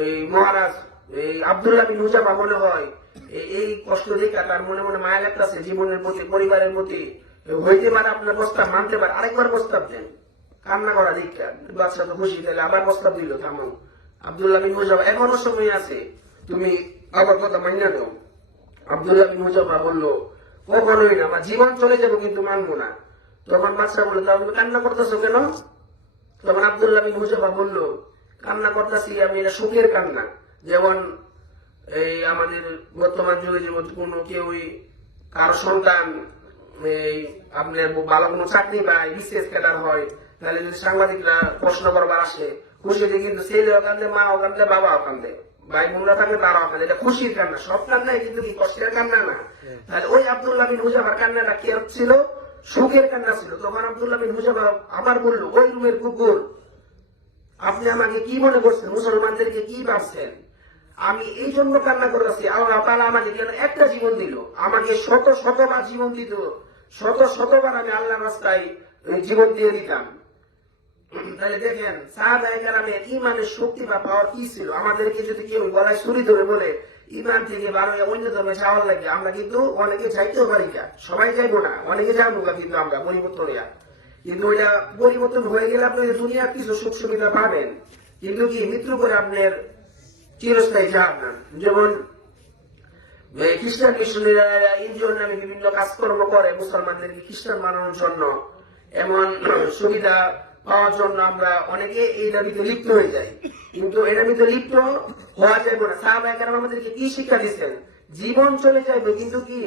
এই মহারাজ এই আব্দুল্লাহ বিন মুজাফফর মনে হয় এই কষ্ট দেখে তার মনে মনে মায়া লাগতেছে জীবনের প্রতি, পরিবারের প্রতি, হইতে পারে আপনার প্রস্তাব মানতে পারে, আরেকবার প্রস্তাব দেন। কান্না করা দীক্ষা বাচ্চা তো খুশি, তাহলে আবার প্রস্তাব দিল, থামো আব্দুল্লাহ বিন মুজাফফর এখনো সময় আছে, তুমি আবার কথা মান্য দাও। আব্দুল্লাহ বিন মুজাফফর বললো, কখনোই না, আমার জীবন চলে যাবো কিন্তু মানবো না। তখন বাচ্চা বললো, তাহলে তুমি কান্না করতেছো কেন? তখন আব্দুল্লাহ বিন মুজাফফর বললো, কান্না করতেছি আমি এটা সুখের কান্না। যেমন এই আমাদের বর্তমান যুগে যেমন কোনো কেউই কারো সন্তান এই আপনার ভালো কোনো চাকরি পায়, বিশেষ ক্যাডার হয়, তাহলে যদি সাংবাদিকরা প্রশ্ন করবার আসে খুশিতে, কিন্তু ছেলেও কান্দে, মাও কান্দে, বাবাও কান্দে, ভাই বোনরা থাকলে তারাও কান্দে। এটা খুশির কান্না, সব কান্নাই কিন্তু কি কষ্টের কান্না না। তাহলে ওই আব্দুল্লাহ বিন মুজাফফর কান্নাটা কি ছিল? সুখের কান্না ছিল। তখন আব্দুল্লাহ বিন মুজাফফর আবার বললো, ওই রুমের কুকুর, আপনি আমাকে কি মনে করছেন? মুসলমানদেরকে কি ভাবছেন? আমি এই জন্য কান্না করেছি, আল্লাহ তাআলা আমাকে কেন একটা জীবন দিল, আমাকে শতবার জীবন দিত, শতবার আমি আল্লাহর রাস্তায় জীবন দিয়ে দিতাম। তাহলে দেখেন সাহাবায়ে কেরামের ইমানের শক্তি বা পাওয়ার কি ছিল। আমাদেরকে যদি কেউ গলায় ছুরি ধরে বলে ইমান থেকে বারো অন্য ধর্মে যাওয়ার লাগে, আমরা কিন্তু অনেকে যাইতেও পারি না, সবাই যাইবো না, অনেকে যাবো না, কিন্তু আমরা পরিবর্তন হইয়া, কিন্তু ওইটা পরিবর্তন হয়ে গেলে আপনি দুনিয়ার কিছু সুখ সুবিধা পাবেন, কিন্তু কি মৃত্যু করে আপনার চিরস্থায়ী জাহান্নাম। যেমন খ্রিস্টান মিশনারিরা ইনজিওর নামে বিভিন্ন কাজকর্ম করে মুসলমানদেরকে খ্রিস্টান বানানোর জন্য, এমন সুবিধা পাওয়ার জন্য আমরা অনেকে এই দাবিতে লিপ্ত হয়ে যাই, কিন্তু এই দাবিতে লিপ্ত হওয়া যাবে না। সাহাবায়ে কেরাম আমাদেরকে কি শিক্ষা দিচ্ছেন? জীবন চলে যাবে কিন্তু কি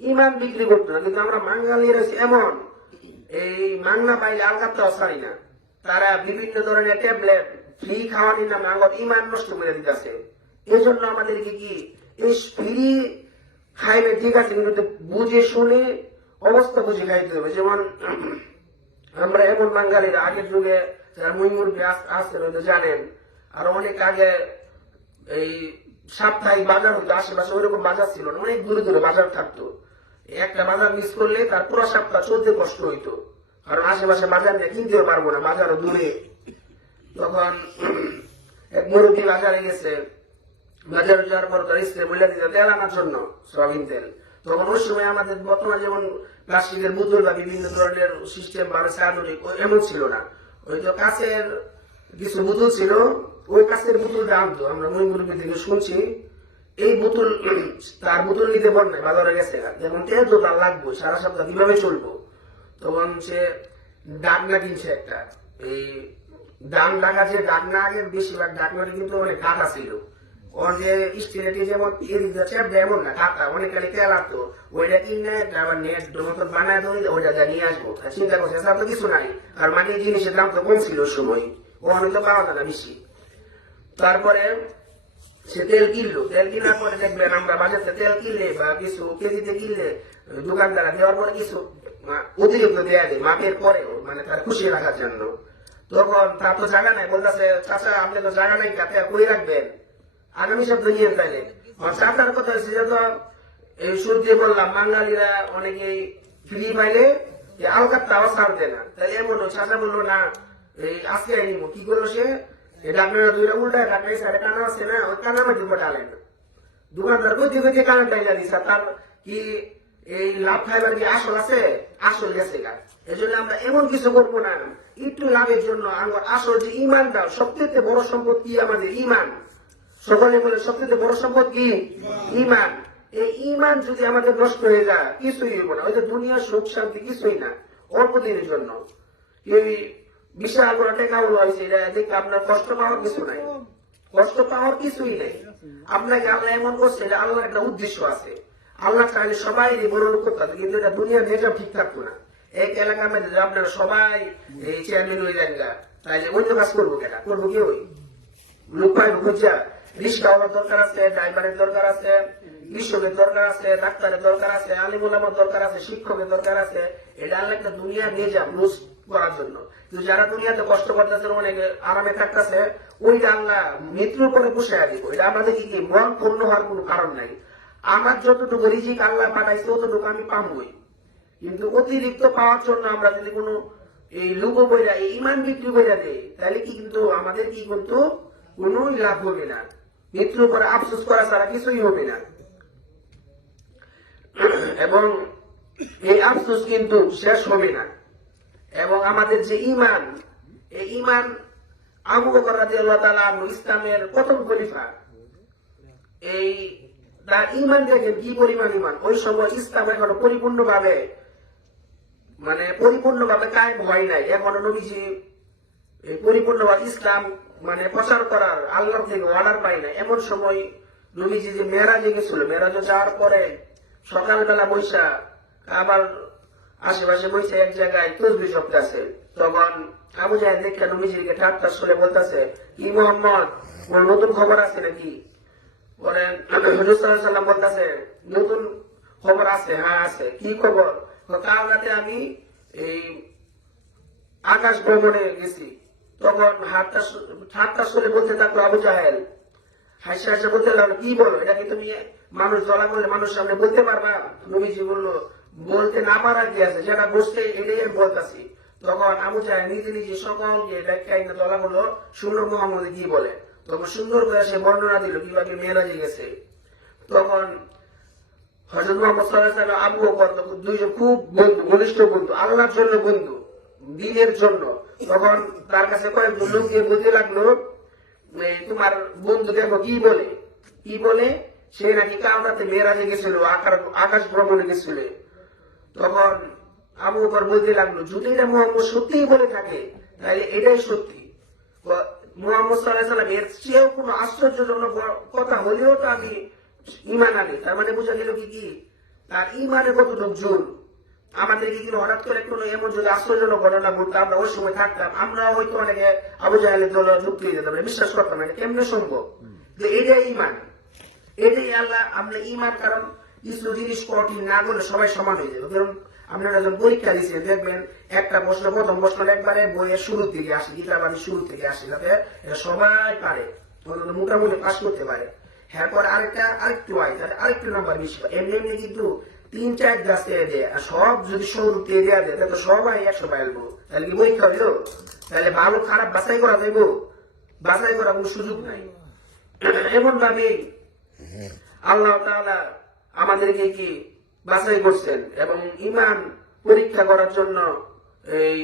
ইমান বিক্রি করতো না। কিন্তু আমরা বাঙালিরা এমন, এই মাংনা পাইলে আলগাতাও ছাড়ি না, তারা বিভিন্ন ধরনের ট্যাবলেট ফ্রি খাওয়ানির নামে আমার ইমান নষ্ট করে দিতেছে। এই জন্য আমাদেরকে কি এই ফ্রি খাইলে ঠিক আছে, কিন্তু বুঝে শুনে অবস্থা বুঝে খাইতে হবে। যেমন আমরা এমন বাঙালিরা আগের যুগে যারা মুরগি আসতে হয়তো জানেন, আর অনেক আগে এই সাপ্তাহিক বাজার হতো, আশেপাশে ওইরকম বাজার ছিল না, অনেক দূরে দূরে বাজার থাকতো। একটা বাজার মিস করলে তার পুরো সপ্তাহ চলতে কষ্ট হইতো, কারণ আশেপাশে বাজার নিয়ে কিনতেও পারবো না, বাজারও দূরে। তখন এক মুরব্বী বাজারে গেছে, বাজারে যাওয়ার পর তার স্ত্রী বলে দিতে তেল আনার জন্য, সয়াবিন তেল। তখন ওই সময় আমাদের বর্তমানে যেমন প্লাস্টিকের বোতল বা বিভিন্ন ধরনের সিস্টেম বা আধুনিক এমন ছিল না, ওই তো কাছের কিছু বোতল ছিল, ওই কাছের বোতলটা আনতো। আমরা ওই মুরব্বী থেকে শুনছি এই বোতল, তার বোতল নিতে পার নাই, বাজারে গেছে, যেমন তেল তো তার লাগবে, সারা সপ্তাহ কিভাবে চলবো। তখন সে ডাকনা কিনছে একটা, এই দাম ডাকা, যে ডাকনা আগে বেশিরভাগ ডাকনাটা কিন্তু অনেক কাটা ছিল, ওর যে স্টিলেটি যেমন এমন না কাটা, অনেক খালি তেল আসতো, ওইটা কিনে আবার নেট মতন বানায় ওইটা নিয়ে আসবো। চিন্তা করছে এছাড়া তো কিছু নাই, আর মানে জিনিসের দাম তো কম ছিল ওই সময়, ও আমি তো পাওয়া যায় না বেশি। তারপরে সে তেল কিনলো, তেল কেনার পরে দেখবেন আমরা বাজারে তেল কিনলে বা কিছু কেজিতে কিনলে দোকানদারা দেওয়ার পরে কিছু অতিরিক্ত দেয়া দেয় মাপের পরেও, মানে তার খুশি রাখার জন্য। তখন তার তো জায়গা নাই, বলতেছে চাচা আপনি তো জায়গা নাই, কাতে কই রাখবেন, আগামী সপ্তাহে নিয়ে তাইলে। আমার চাচার কথা হচ্ছে যে তো এই শুরুতে বললাম বাঙালিরা অনেকেই ফ্রি পাইলে আলকাতটা আবার ছাড়তে না, তাহলে এমন চাচা বললো না এই আজকে নিবো। কি করলো সে, এটা আপনারা দুইটা উল্টায় ঢাকায় সাড়ে কানা আছে না, ওই কানা মাটি ডালেন। দোকানদার কইতে কইতে কানা টাইলা দিছে, তার কি এই লাভ খাইবার কি আসল আছে, আসল গেছে গা। এই জন্য আমরা এমন কিছু করবো না একটু লাভের জন্য। আমার আসল যে ইমানটা, সবচেয়ে বড় সম্পদ কি আমাদের ইমান। সকলে বলে সবচেয়ে বড় সম্পদ কি ইমান। এই ইমান যদি আমাদের নষ্ট হয়ে যায় কিছুই হইব না, ওই যে দুনিয়ার সুখ শান্তি কিছুই না, অল্প দিনের জন্য। এই বিশাল বড় টাকা হয়েছে, এটা দেখে আপনার কষ্ট পাওয়ার কিছু নাই, কষ্ট পাওয়ার কিছুই নেই। আপনাকে আল্লাহ এমন করছে, আল্লাহ একটা উদ্দেশ্য আছে। আল্লাহ চাইলে সবাই বড় লোক করতে হবে, কিন্তু এটা দুনিয়ার নেটওয়ার্ক ঠিক থাকতো না। এক এলাকার মধ্যে আপনারা সবাই এই চেয়ারম্যান হয়ে যান গা, তাইলে অন্য কাজ করবো কেনা, করবো কি ওই লোক পাইব খুঁজা। রিক্সাওয়ালার দরকার আছে, ড্রাইভারের দরকার আছে, কৃষকের দরকার আছে, ডাক্তারের দরকার আছে, আলিম ওলামার দরকার আছে, শিক্ষকের দরকার আছে। এটা আল্লাহ একটা দুনিয়া নিয়ে যান রুজ করার জন্য। কিন্তু যারা দুনিয়াতে কষ্ট করতেছে, অনেক আরামে থাকতেছে, ওইটা আল্লাহ মৃত্যুর পরে বসে দিব। এটা আমাদের কি মন পূর্ণ হওয়ার কোনো কারণ নাই। আমার যতটুকু রিজিক আল্লাহ পাঠাইছে ততটুকু আমি পাবই, কিন্তু অতিরিক্ত পাওয়ার জন্য আমরা যদি কোনো এই লোক বইরা এই ইমান বিক্রি বইরা দেয়, তাহলে কি কিন্তু আমাদের কি কিন্তু কোন লাভ হবে না, মৃত্যুর পরে আফসোস করা ছাড়া কিছুই হবে না। এবং এই আফসোস কিন্তু শেষ হবে না। এবং আমাদের যে ইমান, এই ইমান আবু বকর রাদিয়াল্লাহু তাআলা আনহু ইসলামের প্রথম খলিফা, এই তার ইমান দেখেন কি পরিমাণ ইমান। ওই সময় ইসলাম এখনো পরিপূর্ণভাবে কায়েম হয় নাই। এখনো নবীজি পরিপূর্ণভাবে ইসলাম প্রচার করার আল্লাহ থেকে অর্ডার পাই না। এমন সময় নবীজি যে মেরাজে গেছিল, মেরাজে যাওয়ার পরে সকালবেলা বৈশা আবার আশেপাশে বসে এক জায়গায় তসবিহ শব্দ আছে। তখন আবু জাহেল দেখে নবীজিকে ঠাট্টা করে বলতেছে, কি মোহাম্মদ, কোন নতুন খবর আছে নাকি? বলেন হুজুর সাল্লাল্লাহু আলাইহি ওয়াসাল্লাম বলতেছে, নতুন খবর আছে? হ্যাঁ আছে। কি খবর? কাল রাতে আমি এই আকাশ ভ্রমণে গেছি। তখন ঠাট্টা করে বলতে থাকলো আবু জাহেল, হাসি হাসি বলতে লাগলো, কি বলো, এটা কি তুমি মানুষ জ্বলা করলে মানুষ সামনে বলতে পারবা? নবীজি বললো, বলতে না পারা কি আছে, যেটা বসতে এটাই আমি বলতেছি। তখন আবু জাহেল নিজে নিজে সকলকে ব্যাখ্যায় জ্বলা করলো, সুন্দর মোহাম্মদ কি বলে। তখন সুন্দর করে সে বর্ণনা দিল কিভাবে মেরাজে গেছে। তখন হযরত মুহাম্মদ সাল্লাল্লাহু আলাইহি ওয়াসাল্লাম আবু বকর দুইজন খুব বন্ধু, ঘনিষ্ঠ বন্ধু, আল্লাহর জন্য বন্ধু, দ্বীনের জন্য। তখন তার কাছে কয়েকজন লোক গিয়ে বলতে লাগলো, তোমার বন্ধু দেখো কি বলে, কি বলে, সে নাকি কামরাতে মেরাজে গেছিল, আকাশ ভ্রমণে গেছিল। তখন আবু বকর বলতে লাগলো, যদি এটা মুহাম্মদ সত্যিই বলে থাকে তাহলে এটাই সত্যি। মুহাম্মদ সাল্লাল্লাহু আলাইহি ওয়াসাল্লাম এর চেয়েও কোনো আশ্চর্যজনক কথা হলেও তো আমি ইমান আনি। তার মানে বোঝা গেল কি তার ইমানের কতটুকু জোর। আমাদের কি হঠাৎ করে কোনো এমন যদি আশ্চর্যজনক ঘটনা ঘটতো, আমরা ওই সময় থাকতাম, আমরা হয়তো অনেকে আবু জাহেলের দল যুক্ত হয়ে যেতাম, বিশ্বাস করতাম না। কেমনে সম্ভব? যে এটাই ইমান, এটাই আল্লাহ। আমরা ইমান, কারণ কিছু জিনিস কঠিন না করলে সবাই সমান হয়ে যাবে। কারণ আপনারা যখন পরীক্ষা দিচ্ছেন দেখবেন একটা প্রশ্ন, প্রথম প্রশ্ন একবারে বইয়ের শুরু থেকে আসে, কিতাবানি শুরু থেকে আসে, যাতে এটা সবাই পারে, মোটামুটি পাস করতে পারে। হ্যাঁ, পরে আরেকটু হয়, আরেকটু নাম্বার বেশি পায়। এমনি এমনি কিন্তু 3-4 গাছ থেকে দেয়, আর সব যদি সৌর দিয়ে দেওয়া যায় তাহলে সবাই 100 পাইলবো। তাহলে কি পরীক্ষা হইলো? তাহলে ভালো খারাপ বাছাই করা যাইব? বাছাই করার কোনো সুযোগ নাই। এমন ভাবে আল্লাহ তাআলা আমাদেরকে কি বাছাই করছেন এবং ঈমান পরীক্ষা করার জন্য এই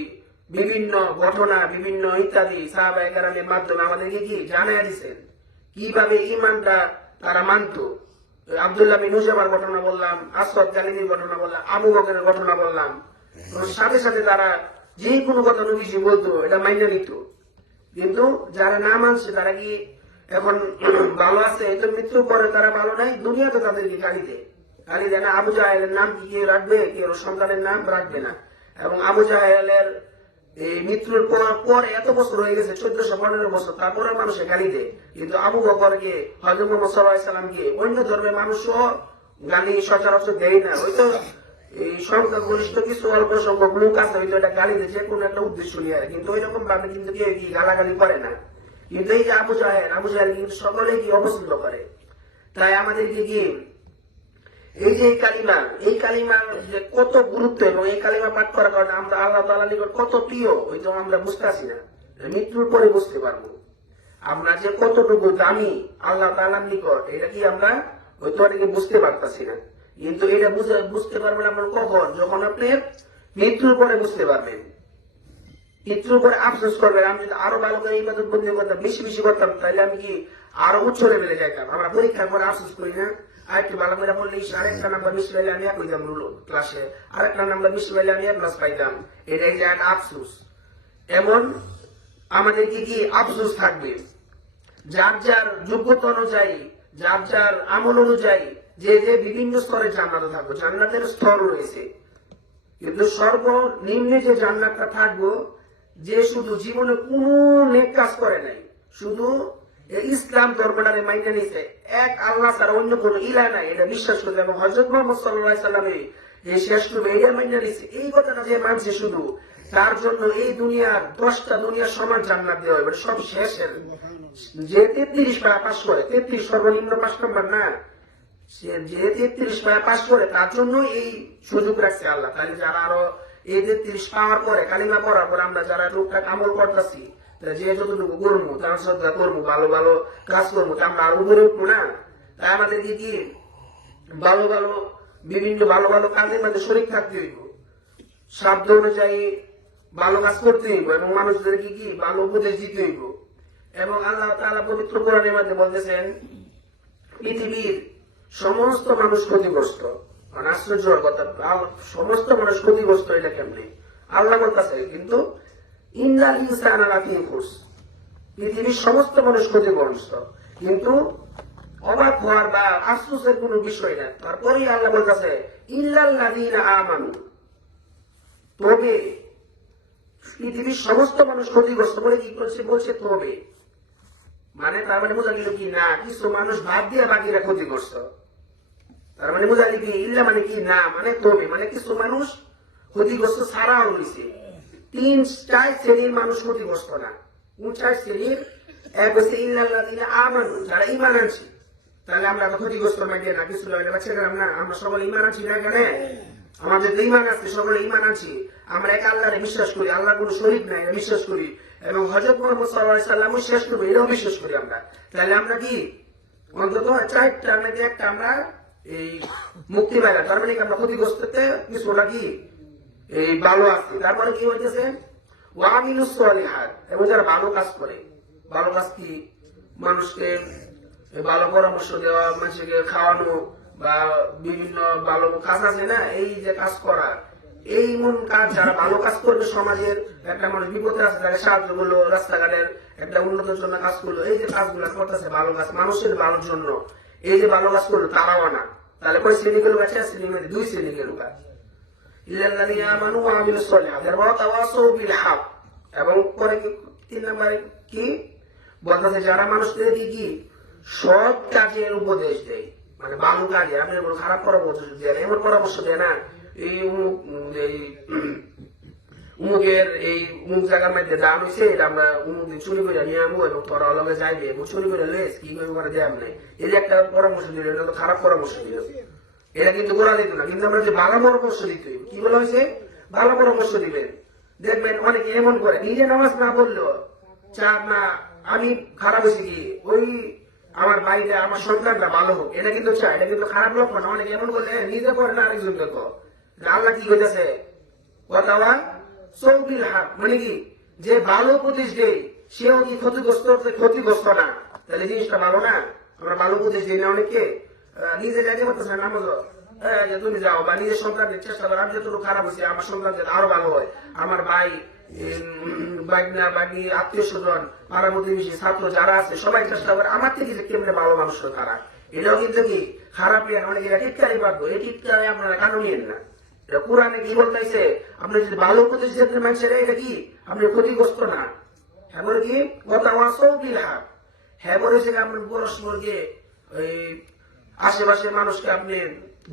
বিভিন্ন ঘটনা বিভিন্ন ইত্যাদি সাহাবায়ে কেরামের মাধ্যমে আমাদেরকে কি জানায় দিচ্ছেন কিভাবে ঈমানটা তারা মানত। আব্দুল্লাহ বিন উজাবার ঘটনা বললাম, আসওয়াদ গালিবির ঘটনা বললাম, আবু বকরের ঘটনা বললাম। সাথে সাথে তারা যে কোনো কথা নবীজি বলতো এটা মাইনে নিত। কিন্তু যারা না মানছে তারা কি এখন ভালো আছে? এই তো মৃত্যুর পরে তারা ভালো নাই, দুনিয়াতে তাদেরকে গালি দেয় না। আবু জাহেলের নাম কি কেউ রাখবে? কেউ সন্তানের নাম রাখবে না। এবং আবু জাহেলের এই মৃত্যুর পর এত বছর হয়ে গেছে, 1415 বছর, তারপরে মানুষে গালি দেয়। কিন্তু আবু বকরকে, হযরত মুহাম্মদ সাল্লাল্লাহু আলাইহি সাল্লামকে অন্য ধর্মের মানুষও গালি সচরাচর দেয় না। হয়তো এই সংখ্যাগরিষ্ঠ কিছু অল্প সংখ্যক লোক আছে হয়তো এটা গালি দেয় যে কোনো একটা উদ্দেশ্য নিয়ে, কিন্তু ওইরকম ভাবে কিন্তু কেউ কি গালাগালি করে না। কিন্তু এই যে আবু জাহেল কিন্তু সকলে কি অপছন্দ করে। তাই আমাদেরকে কি এই যে এই কালিমার যে কত গুরুত্ব এবং এই কালিমা পাঠ করার কারণে আমরা আল্লাহ তাআলার নিকট কত প্রিয় হয়তো আমরা বুঝতে পারছি না। মৃত্যুর পরে বুঝতে পারবো আমরা যে কতটুকু দামি আল্লাহ তাআলার নিকট, এটা কি আমরা হয়তো অনেকে বুঝতে পারতাছি না। কিন্তু এটা বুঝতে পারবেন আপনার কখন? যখন আপনি মৃত্যুর পরে বুঝতে পারবেন। মৃত্যুর পরে আফসোস করবেন, আমি যদি আরো ভালো করে ইবাদত বন্দী করতাম, বেশি বেশি করতাম, তাহলে আমি কি আরো উচ্চ লেভেলে যাইতাম। আমরা পরীক্ষার পরে আফসোস করি না, আরেকটু ভালো করে বললে আরেকটা নাম্বার মিস পাইলে আমি এক হইতাম ক্লাসে, আরেকটা নাম্বার মিস পাইলে আমি 1 ক্লাস পাইতাম। এটাই যে একটা আফসোস। এমন আমাদেরকে কি আফসোস থাকবে যার যার যোগ্যতা অনুযায়ী, যার যার আমল অনুযায়ী যে যে বিভিন্ন স্তরে জান্নাতে থাকবো। জান্নাতের স্তর রয়েছে, কিন্তু সর্বনিম্নে যে জান্নাতটা থাকবো যে শুধু জীবনে কোনো নেক কাজ করে নাই, শুধু ইসলাম ধর্মটারে মাইনে নিয়েছে, এক আল্লাহ ছাড়া অন্য কোন ইলাহ নাই এটা বিশ্বাস করবে, এবং হযরত মুহাম্মদ সাল্লাল্লাহু আলাইহি সাল্লামের এই শেষ নবী এটা মাইনে নিয়েছে, এই কথাটা যে মানছে শুধু, তার জন্য এই দুনিয়ার 10টা দুনিয়ার সমান জান্নাত দেওয়া হবে। সব শেষের যে 33 পারা পাস করে, 33 সর্বনিম্ন 5 নম্বর না, সে যে 33 পারা পাস করে তার জন্য এই সুযোগ রাখছে আল্লাহ। তাহলে যারা আরো এই 33 পাওয়ার পরে, কালিমা পড়ার পরে আমরা যারা টুকটাক আমল করতেছি, যে যতটুকু করবো তার শ্রদ্ধা করবো, ভালো ভালো কাজ করবো, তা আমরা আরো উপরে উঠবো না? তাই আমাদেরকে কি ভালো ভালো বিভিন্ন ভালো ভালো কাজের মধ্যে শরীক থাকতে হইব, শব্দ অনুযায়ী ভালো কাজ করতে হইব, এবং মানুষদেরকে কি ভালো উপদেশ দিতে হইব। এবং আল্লাহ তাআলা পবিত্র কোরআনের মধ্যে বলতেছেন পৃথিবীর সমস্ত মানুষ ক্ষতিগ্রস্ত। মানে আশ্চর্যের কথা, সমস্ত মানুষ ক্ষতিগ্রস্ত। এটা কেমনে? আল্লাহ বলতেছে কিন্তু ইন্নাল ইনসানা লাফি খুসর, পৃথিবীর সমস্ত মানুষ ক্ষতিগ্রস্ত, কিন্তু অবাক হওয়ার বা আফসোসের কোন বিষয় না। তারপরেই আল্লাহ বলতেছে ইল্লাল্লাযীনা আমানু, তবে পৃথিবীর সমস্ত মানুষ ক্ষতিগ্রস্ত বলে কি করছে? বলছে তবে, মানে তার মানে বোঝা গেল কি না কিছু মানুষ বাদ দিয়ে বাকিরা ক্ষতিগ্রস্ত। তার মানে বোঝা গেল কি ইল্লা মানে কি না, মানে তবে, মানে কিছু মানুষ ক্ষতিগ্রস্ত ছাড়াও রয়েছে। 3 শ্রেণীর মানুষ ক্ষতিগ্রস্ত না। 4 শ্রেণীর। এক হচ্ছে ইল্লাল্লাযীনা আমানু, যারা ঈমান আনছে। তাহলে আমরা তো ক্ষতিগ্রস্ত না কেন? কিছু বাচ্চারা না, আমরা সবাই ঈমান আনছি না কেন? আমাদের তো ঈমান আছে, সকলে ঈমান আছি। আমরা এক আল্লাহরে বিশ্বাস করি, আল্লাহ কোন শরীক নাই বিশ্বাস করি, এবং হযরত মুহাম্মদ সাল্লাল্লাহু আলাইহি সাল্লাম শেষ নবী এটাও বিশ্বাস করি আমরা। তাহলে আমরা কি অন্তত 4টা নাকি একটা আমরা এই মুক্তি পাইলাম। তার মানে আমরা ক্ষতিগ্রস্ততে কিছুটা কি এই ভালো আছে। তারপরে কি হইতেছে ওয়া আমিলুস সলিহাত, এবং যারা ভালো কাজ করে। ভালো কাজ কি? মানুষকে ভালো পরামর্শ দেওয়া, মানুষকে খাওয়ানো, বা বিভিন্ন ভালো কাজ আছে না, এই যে কাজ করা, এই মন কাজ যারা ভালো কাজ করবে, সমাজের একটা মানুষ বিপদে আছে তাকে সাহায্য করলো, রাস্তাঘাটের একটা উন্নতির জন্য কাজ করলো, এই যে কাজগুলো করতেছে ভালো কাজ মানুষের ভালোর জন্য, এই যে ভালো কাজ করলো তারাও না। তাহলে কয় শ্রেণী গেল? 4 শ্রেণীর মধ্যে 2 শ্রেণী গেল। ইল্লাল্লাযীনা আমানু ওয়া আমিলুস সলিহাত ওয়া তাওয়াসাউ বিল হক। এবং পরে 3 নম্বরে কি বলতেছে? যারা মানুষদের কি সৎ কাজের উপদেশ দেয়, মানে ভালো কাজে, আমি খারাপ পরামর্শ দেয় না, এমন পরামর্শ দেয় না এই উমুকের এই উমুক জায়গার মধ্যে দাম হয়েছে, এটা আমরা উমুক চুরি করে নিয়ে আমবো এবং তোরা অলগে যাইবে, চুরি করে লেস কি করে দেয় নাই, এই যে একটা পরামর্শ দিল, এটা তো খারাপ পরামর্শ দিল। এটা কিন্তু করা দিত না, কিন্তু আমরা যে ভালো পরামর্শ দিতে, কি বলা হয়েছে? ভালো পরামর্শ দিবেন। দেখবেন অনেকে এমন করে নিজে নামাজ না পড়লেও, 4 না আমি খারাপ হয়েছি কি ওই আমার বাইরে আমার সন্তানটা ভালো হোক, এটা কিন্তু চাই, এটা কিন্তু খারাপ লক্ষণ। অনেকে এমন করলে নিজে করে না আরেকজনকে কো আল্লাহ কি হইতেছে কথাওয়া চৌকিল হাত, মানে কি যে ভালো উপদেশ দেয় সেও কি ক্ষতিগ্রস্ত না, তাহলে জিনিসটা ভালো না। আমরা ভালো উপদেশ দিই না অনেককে, নিজে যাইতে পারতেছে না নামাজ, তুমি যাও, বা নিজের সন্তানদের চেষ্টা করো আমি যতটুকু খারাপ হয়েছে আমার সন্তানদের আরো ভালো হয়, আমার ভাই বাগনা বাগনি আত্মীয় স্বজন পাড়া প্রতিবেশী ছাত্র যারা আছে সবাই চেষ্টা করে আমার থেকে যে কেমনে ভালো মানুষ তারা। এটাও কিন্তু কি খারাপ অনেকে টিটকারি পারবো, এই টিটকারি আপনারা কারণ নিয়েন না। এটা কোরআনে কি বলতেছে, আপনি যদি ভালো উপদেশ দিতে মানুষের এটা কি আপনি ক্ষতিগ্রস্ত না। হ্যাঁ বলে কি কথা হাত, হ্যাঁ বলেছে আপনি পরস্পরকে ওই আশেপাশের মানুষকে আপনি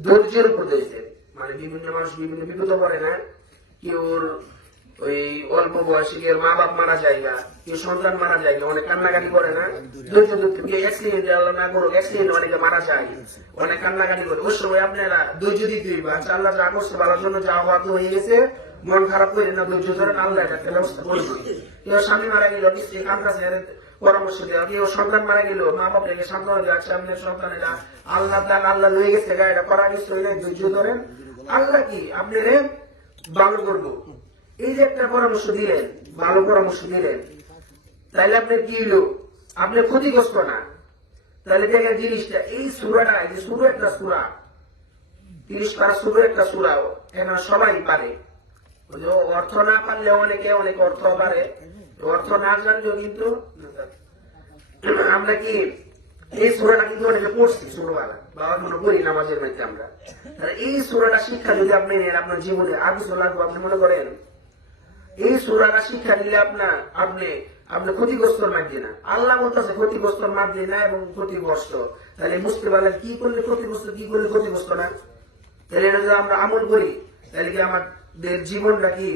ধৈর্যের উপর দিয়েছেন, মানে বিভিন্ন মানুষ বিভিন্ন বিপদে পড়ে না, কেউ ওই অল্প বয়সে কেউ মা বাপ মারা যায় না, কেউ সন্তান মারা যায় না, অনেক কান্নাকাটি করে না, ধৈর্য ধরতে অ্যাক্সিডেন্ট না করো, অ্যাক্সিডেন্ট অনেকে মারা যায়, অনেক কান্নাকাটি করে, ওই সময় আপনারা ধৈর্য দিতে হইবে। আল্লাহ যা করছে ভালোর জন্য যা হওয়া হয়ে গেছে, মন খারাপ করে না, ধৈর্য ধরেন, আল্লাহ একটা ব্যবস্থা করবে। কেউ স্বামী মারা গেল স্ত্রী কান্দাছে পরামর্শ দেওয়া, কেউ সন্তান মারা গেল মা বাপ রেখে সান্ত্বনা দেওয়া, সামনের সন্তান এটা আল্লাহ দান আল্লাহ লয়ে গেছে, এটা করা নিশ্চয় নেই, ধৈর্য ধরেন, আল্লাহ কি আপনি ভালো করবো। এই যে একটা পরামর্শ দিলেন, ভালো পরামর্শ দিলেন, তাইলে আপনি কি হলো আপনি ক্ষতিগ্রস্ত না। তাহলে দেখেন জিনিসটা এই সুরাটা, এই যে সুরো একটা সুরা 30 পারা সুরো একটা সুরা, এখানে সবাই পারে, অর্থ না পারলে অনেকে অনেক অর্থ পারে, অর্থ না জানলেও কিন্তু আমরা কি এই সুরাটা কিন্তু অনেকে পড়ছি সুরওয়ালা বা এখনো পড়ি নামাজের মধ্যে আমরা। এই সুরাটা শিক্ষা যদি আপনি নেন আপনার জীবনে আগে লাগবে, আপনি মনে করেন এই সুরাটা শিক্ষা নিলে আপনি ক্ষতিগ্রস্ত মানছে না। আল্লাহ বলতেছে ক্ষতিগ্রস্ত মানছে না এবং ক্ষতিগ্রস্ত, তাহলে বুঝতে পারলেন কি করলে ক্ষতিগ্রস্ত, কি করলে ক্ষতিগ্রস্ত না। তাহলে এটা যদি আমরা আমল করি তাহলে কি আমাদের জীবনটা কি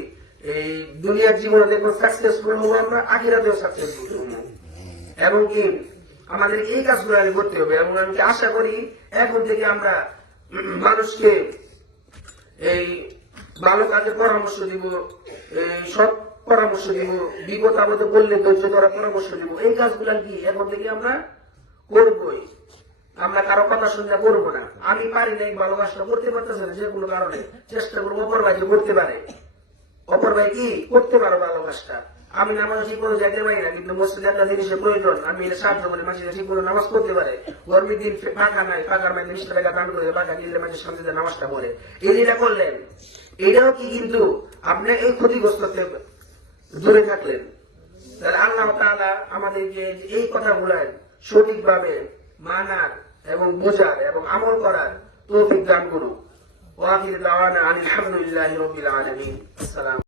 এই দুনিয়ার জীবনে দেখবো সাকসেসফুল হবো, আমরা আখিরাতেও সাকসেসফুল হবো। এবং কি আমাদের এই কাজগুলো আগে করতে হবে, এবং আমি আশা করি এখন থেকে আমরা মানুষকে এই ভালো কাজের পরামর্শ দিব, সৎ পরামর্শ দিব, বিপদ আপদে বললে ধৈর্য ধরার পরামর্শ দিব, এই কাজগুলা কি এখন থেকে আমরা করবোই। আমরা কারো কথা শুনে করবো না। আমি পারি না এই ভালো কাজটা করতে পারতেছে না, যে কোনো কারণে চেষ্টা করবো অপর ভাই করতে পারে, অপর ভাই কি করতে পারো ভালো কাজটা। আমি নামাজ ঠিক করে যেতে পারি না, কিন্তু মসজিদে একটা জিনিসের প্রয়োজন, আমি এটা সাহায্য করি মাসিরা ঠিক করে নামাজ পড়তে পারে। গরমের দিন ফাঁকা নাই, ফাঁকার মাঝে 20 টাকা দান করে ফাঁকা দিলে মাঝে শান্তিতে নামাজটা পড়ে, এটা করলেন, এটাও কি কিন্তু আপনি এই ক্ষতিগ্রস্ত দূরে থাকলেন। তাহলে আল্লাহ তাআলা আমাদেরকে এই কথাগুলো সঠিকভাবে মানার এবং বোঝার এবং আমল করার তৌফিক দান করুন। ওয়া আখিরু দাওয়ানা আলহামদুলিল্লাহি রাব্বিল আলামিন। আসসালাম।